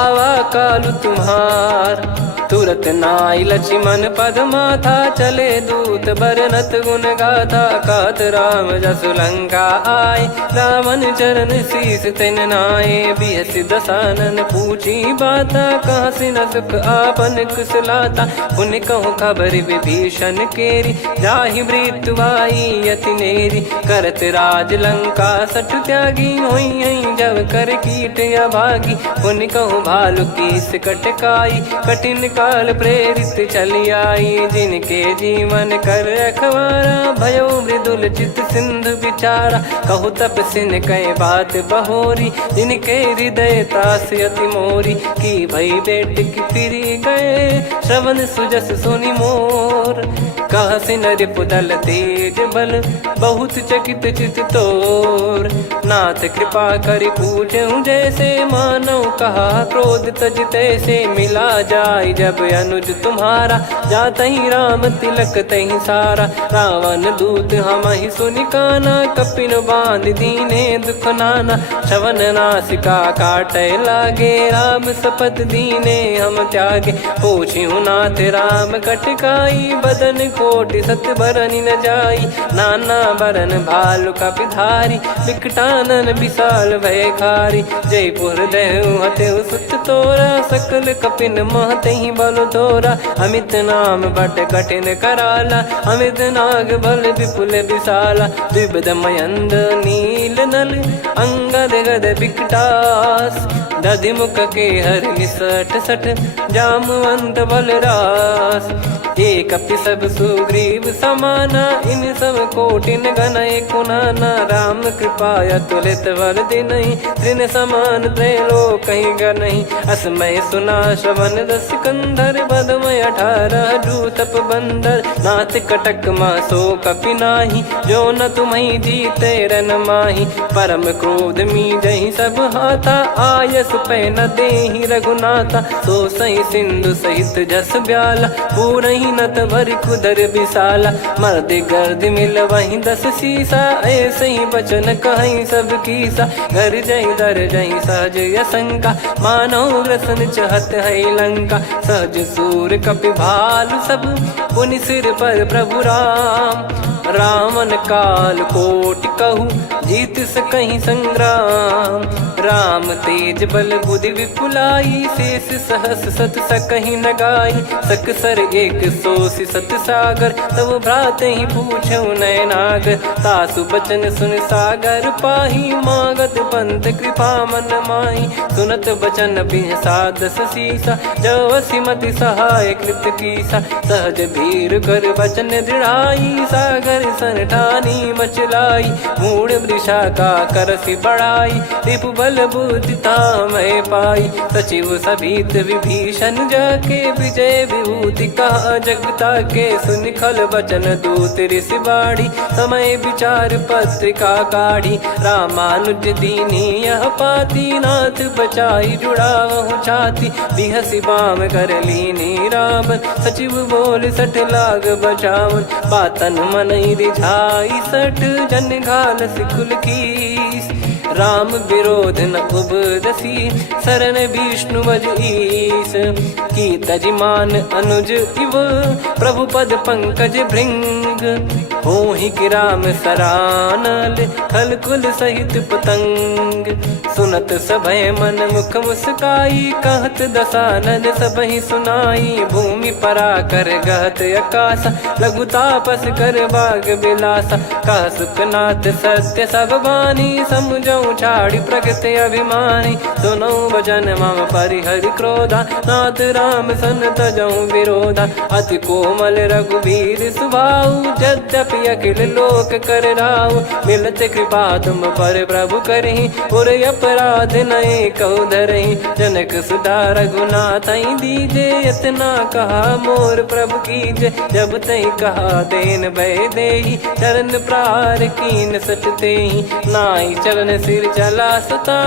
आवा कालु तुम्हार तुरत नाई लक्ष्मण पद माथा चले दूत बरनत गुण गाथा कात राम जसु लंका आए रावण चरण शीस तिन नाये बिहसि दसानन पूछी बाता कहाँ से न सुख आपन कुशलाता पुन कहूँ खबर विभीषण केरी जाहि मृत्यु आई यति नेरी करत राज लंका सठ त्यागी होई जब कर कीट अभागी पुन कहूँ भालु कीस कटकाई कठिन काल प्रेरित चली आई जिनके जीवन कर रखवारा भयो मृदुल चित सिंधु विचारा कहु तप सिन कई बात बहोरी जिनके हृदय तास अति मोरी की भई बेट की फिरी गए श्रवण सुजस सुनि मोर कह सिन रिपुदल तेज बल बहुत चकित चित तोर नाथ कृपा करि पूछूं जैसे मानव कहा क्रोध तज तैसे मिला जाय जब अनुज तुम्हारा जात ही राम तिलक तही सारा रावण दूत हम ही सुनि काना कपिन बांध दीने दुख नाना श्रवण नासिका काटे लागे राम सपत दीने हम त्यागे पूछ्यू नाथ राम कटकाई बदन कोटि सत बरनि न जाई नाना बरन भालु कपिधारी विकटानन विशाल भय खारी जयपुर देहु हतेउ सुत तोरा सकल कपिन महतहि बल तोरा अमित नाम बट कठिन कराला अमित नाग बल विपुल विशाला द्विपद मयंद नील नल अंगद गद विकटास दधि मुख के हर निसठ सठ जामवंत बलरास एक अपि सब सुग्रीव समाना इन सब कोटिन गनय कुनाना राम कृपा अतुलित बल दिनहि त्रिन समान त्रैलोक कहीं गनहि असमय सुना श्रवण दस कंधर बदमय 18 जूतप बंदर नाथ कटक मासो कपि नाही जो न तुम्हि जीते रन माही परम क्रोध मी जहि सब हाथा आयस पै न देहि रघुनाथा सो सही सिंधु सहित जस ब्याला पूरहि नत भरि कुदर विशाला मर्द गर्द मिल वहीं 10 सीसा ऐसे ही बचन कहीं सब कीसा घर जहि दर जहि सहज यसंका मानव रसन चहत है लंका सहज सूर कपि भालु सब पुनि सिर पर प्रभु राम रावण काल कोटि कहु जीत सकहीं संग्राम। राम तेज बल बुद्धि विपुलाई, शेष सहस सत सकहीं न गाई। सकसर एक सोसी सत सागर, तब भ्रात ही पूछो नयनागर। तासु बचन सुन सागर पाही, मागत पंथ कृपा मन माही। सुनत बचन बिहसादस सीसा, जव सिमति सहाय कृत कीसा। सहज भीर कर बचन दृढ़ाई, सागर सन ठानी मचलाई। मूढ़ वृषा का करसि बढ़ाई, रिपु बल बुद्धि तामय पाई। सचिव सभीत विभीषण जाके, विजय विभूति कहा जगता के। सुनि खल बचन दूत ऋषि बाड़ी, समय विचार पत्रिका काढ़ी। रामानुज दीनी यह पाती, नाथ बचाई जुड़ावहु छाती। बिहसि बाम कर लीनी रावण, सचिव बोल सठ लाग बचावन। बातन मनई रिझाई सठ, जन घाल सिकुल कीस। राम विरोध न उपदसी, शरण विष्णु बज ईस। की तजिमान अनुज इव, प्रभु पद पंकज भृंग। होहि कि राम सरानल, खल कुल सहित पतंग। सुनत सभय मन मुख मुस्काई, कहत दसानन सबहि सुनाई। भूमि परा कर गहत आकाशा, लघु तापस कर बाग बिलासा। कह सुखनाथ सत्य सब बानी, समुझौ छाड़ी प्रगति अभिमानी। सुनो भजन मम परिहरि क्रोधा, नाथ राम सन तजौ विरोधा। अति कोमल रघुवीर सुभाऊ, यद्यपि अखिल लोक कर राऊ। मिलत कृपा तुम पर प्रभु करहि, पुर अपराध नए कौ धरहि। जनक सुधा रघुनाथ दीजे, इतना कहा मोर प्रभु कीजे। जब तई कहा देन भय देहि, चरण प्रार कीन सट तेहि। नाई चरण सिर चला सता,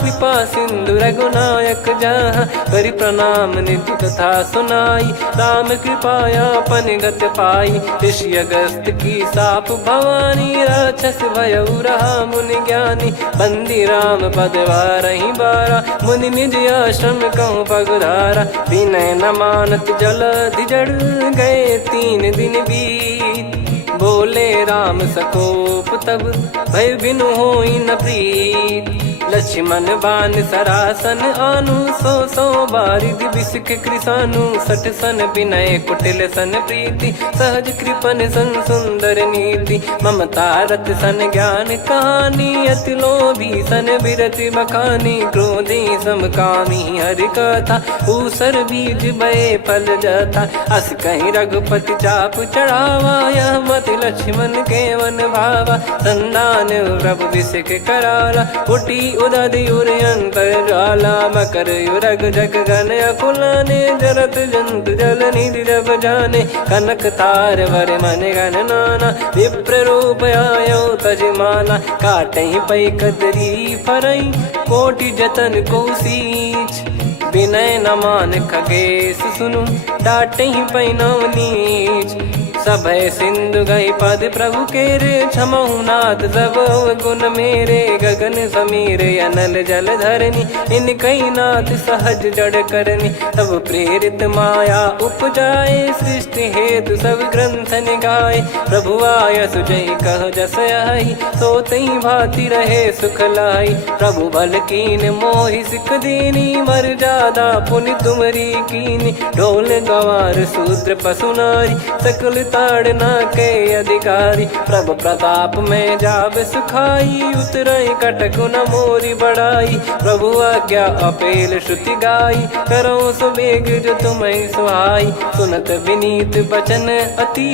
कृपा सिंधु रघुनायक जहाँ। करि प्रणाम निधि कथा सुनाई, राम कृपाया पन गत पाई। ऋषि अगस्त की साप भवानी, राक्षस भयउ रहा मुनि ज्ञानी। बंदी राम पद वारहि बारा, मुनि निज आश्रम कहूँ पगधारा। विनय न मानत जलधि जड़, गए 3 दिन बीत। बोले राम सकोप तब, भय बिनु होई न प्रीत। लक्ष्मण बान सरासन आनु, 100 बारिधि बिसक कृसानु। 60 सन विनय कुटिल सन प्रीति, सहज कृपन सन सुंदर नीति। ममता रत सन ज्ञान कहानी, अति लोभी सन बिरति बखानी। क्रोधी समकामी हरि कथा, ऊसर बीज बये फल जथा। अस कहीं रघुपति चाप चढ़ावा, यह मत लक्ष्मण के मन भावा। संदान प्रभु बिसक कराला, उठी उदधि उर अंतर ज्वाला। मकर युरग जग गण अकुलाने, जरत जंतु जल निधि जब जाने। कनक तार वर मन गण नाना, विप्र रूप आयो तजमाना। काटहि पै कदरी फरई, कोटि जतन को सींच। विनय न मान खगेश सुनु, डांटहि पै नव नीच। सभय सिंधु गई पद प्रभु केरे, क्षमहु नाथ सब गुण मेरे। गगन समीरे अनल जल धरनी, इन कई नाथ सहज जड़ करनी। तब प्रेरित माया उपजाए, सृष्टि हेतु सब ग्रंथ निगाए। प्रभु आय सुजई कह जस आई, सोतई भांति रहे सुख लाई। प्रभु बल कीन मोहि सिख दीनी, मर्यादा पुनि तुमरी कीनी। ढोल गवार शूद्र पशु नारी, सकल ताड़ना के अधिकारी। प्रभु प्रताप में जाब सुखाई, उतरई कटक न मोरी बढ़ाई। प्रभु आज्ञा अपेल श्रुति गाई, करो सुबेग जो तुम्हें सुहाई। सुनत विनीत बचन अति,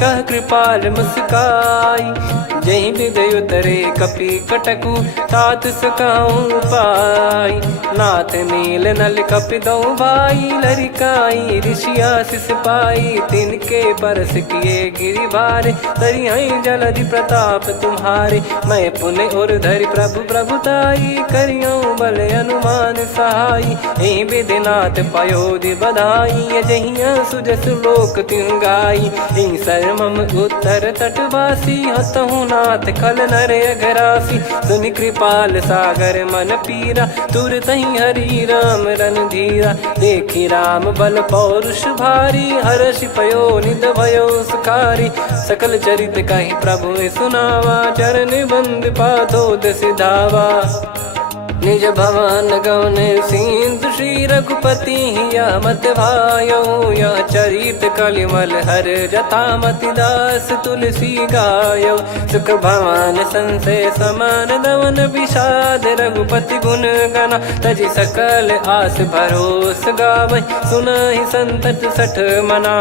कह कृपाल मुस्काई। जहि हृदय उतरे कपि कटकु, तात सकाऊं पाई। नाथ नील नल कपि दो भाई, लरिकाई ऋषि आशीष पाई। तिनके परस किए गिरि भारे, तरिहै जलधि प्रताप तुम्हारे। मैं पुण्य और धरि प्रभु प्रभुताई, करियौ बल अनुमान सहाई। एहि विधिनाथ पयोधि बधाई, जहिया सुजस लोक तिहुँ गाई। एहि सरमम उत्तर तटवासी, हतहु रघुनाथ कल नर अघरासी, सुनि कृपाल सागर मन पीरा, तुरत ही हरि राम रणधीरा। देखी राम बल पौरुष भारी, हर्षि पयो निध भयो सुखारी। सकल चरित कहि प्रभु सुनावा, चरण बंद पादोद सिधावा। निज भवन गौन सिंधु श्री रघुपति हिया मत भायो, यह चरित कलिमल हर जथा मति दास तुलसी गायो। सुख भवन संशय समान दवन विषाद, रघुपति गुण गना तजि सकल आस भरोस गावै। सुनहि संतत सठ मना,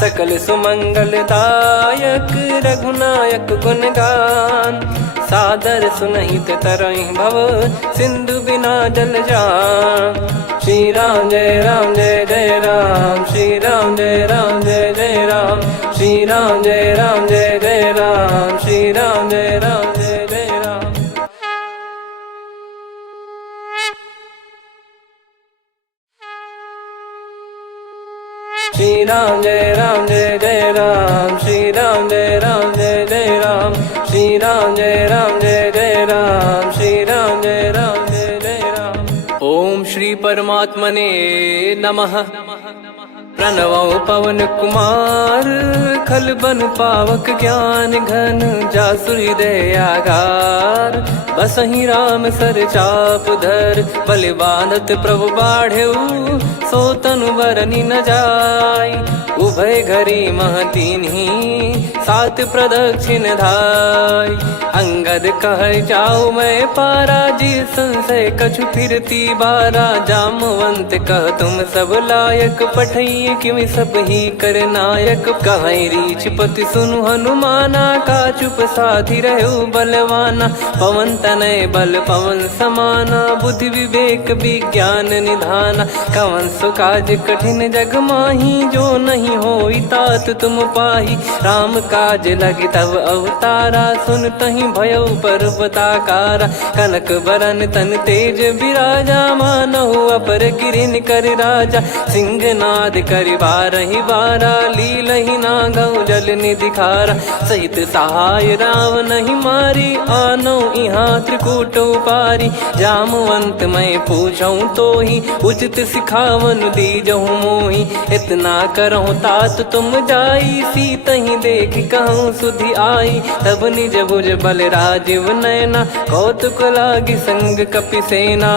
सकल सुमंगल दायक रघुनायक गुण गान। सादर सुनहित तरहि भव, सिंधु बिना जल जान। श्री राम जय जय राम, श्री राम जय जय राम, श्री राम जय जय राम, श्री राम जय जय राम। श्री राम जय जय राम, श्री राम जय जय राम, श्री राम जय जय राम, श्री राम जय जय राम। ओम श्री परमात्मने नमः। प्रणवो पवन कुमार, खल बन पावक ज्ञान घन, जासु हृदय आगार। बसहि राम सर चाप धर, बलि बांधत प्रभु बाढ़ेऊ, सो तनु बरनि न जाय। उभय घरी महतीन्ही, सात प्रदक्षिण धाय। अंगद कह जाऊ मैं पारा, जी संशय कछु फिरती बारा। जामवंत कह तुम सब लायक, पठई किमि सब ही कर नायक। कहै रीछ पति सुनु हनुमाना, का चुप साधि रहु बलवाना। पवन तनय बल पवन समाना, बुद्धि विवेक विज्ञान निधाना। कवन सो काज कठिन जग माही, जो नहीं होई तात तुम पाही। राम काज लगी तब अवतारा, सुन तहि भयउ पर्वताकारा। कनक बरन तन तेज बिराजा, मानहु अपर गिरिन कर राजा। सिंहनाद करि बारहि बारा, लीलहि नागौ जल निधि खारा। सहित सहाय राम नहीं मारी, आनो इहाँ त्रिकूट उपारी। जामवंत मैं पूछऊँ तोहि, उचित सिखावन दीजहु मोहि। इतना करहु तात तुम जाई, सीतहि देख कहूँ सुधि आई। तब निज भुज बल राजीव नयना, कौतुक लागी संग कपिसेना।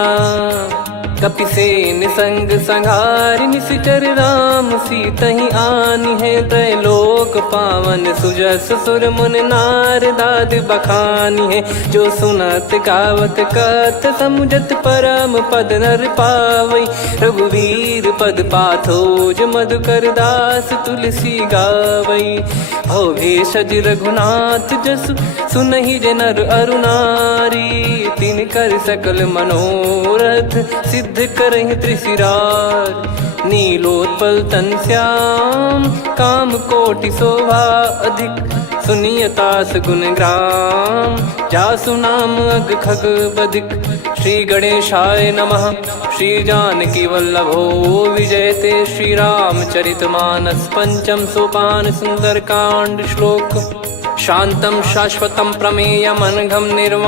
कपिसेन संग संघारि निशिचर राम, सीतहि आनि है त्रैलोक पावन। सुजस सुर मुन नार दाद बखानी है, जो सुनत गावत कथ समुझत परम पद नर पावै। रघुवीर पद पाथोज मधुकर दास तुलसी गावै। भव भेषज रघुनाथ जसु, सुनहि जे नर अरु नारी। तिन कर सकल मनोरथ, सिद्ध करहि त्रिशिरार। नीलोत्पल तन श्याम, काम कोटि शोभा अधिक। सुनियतास गुण ग्राम, जासु नाम अग खग बधिक। श्री गणेशाय नमः। श्री जानकी वल्लभो विजयते, श्री रामचरित मानस पंचम सोपान सुंदर कांड श्लोक। शांतम शाश्वतम प्रमेयम अनघम निर्वाणम।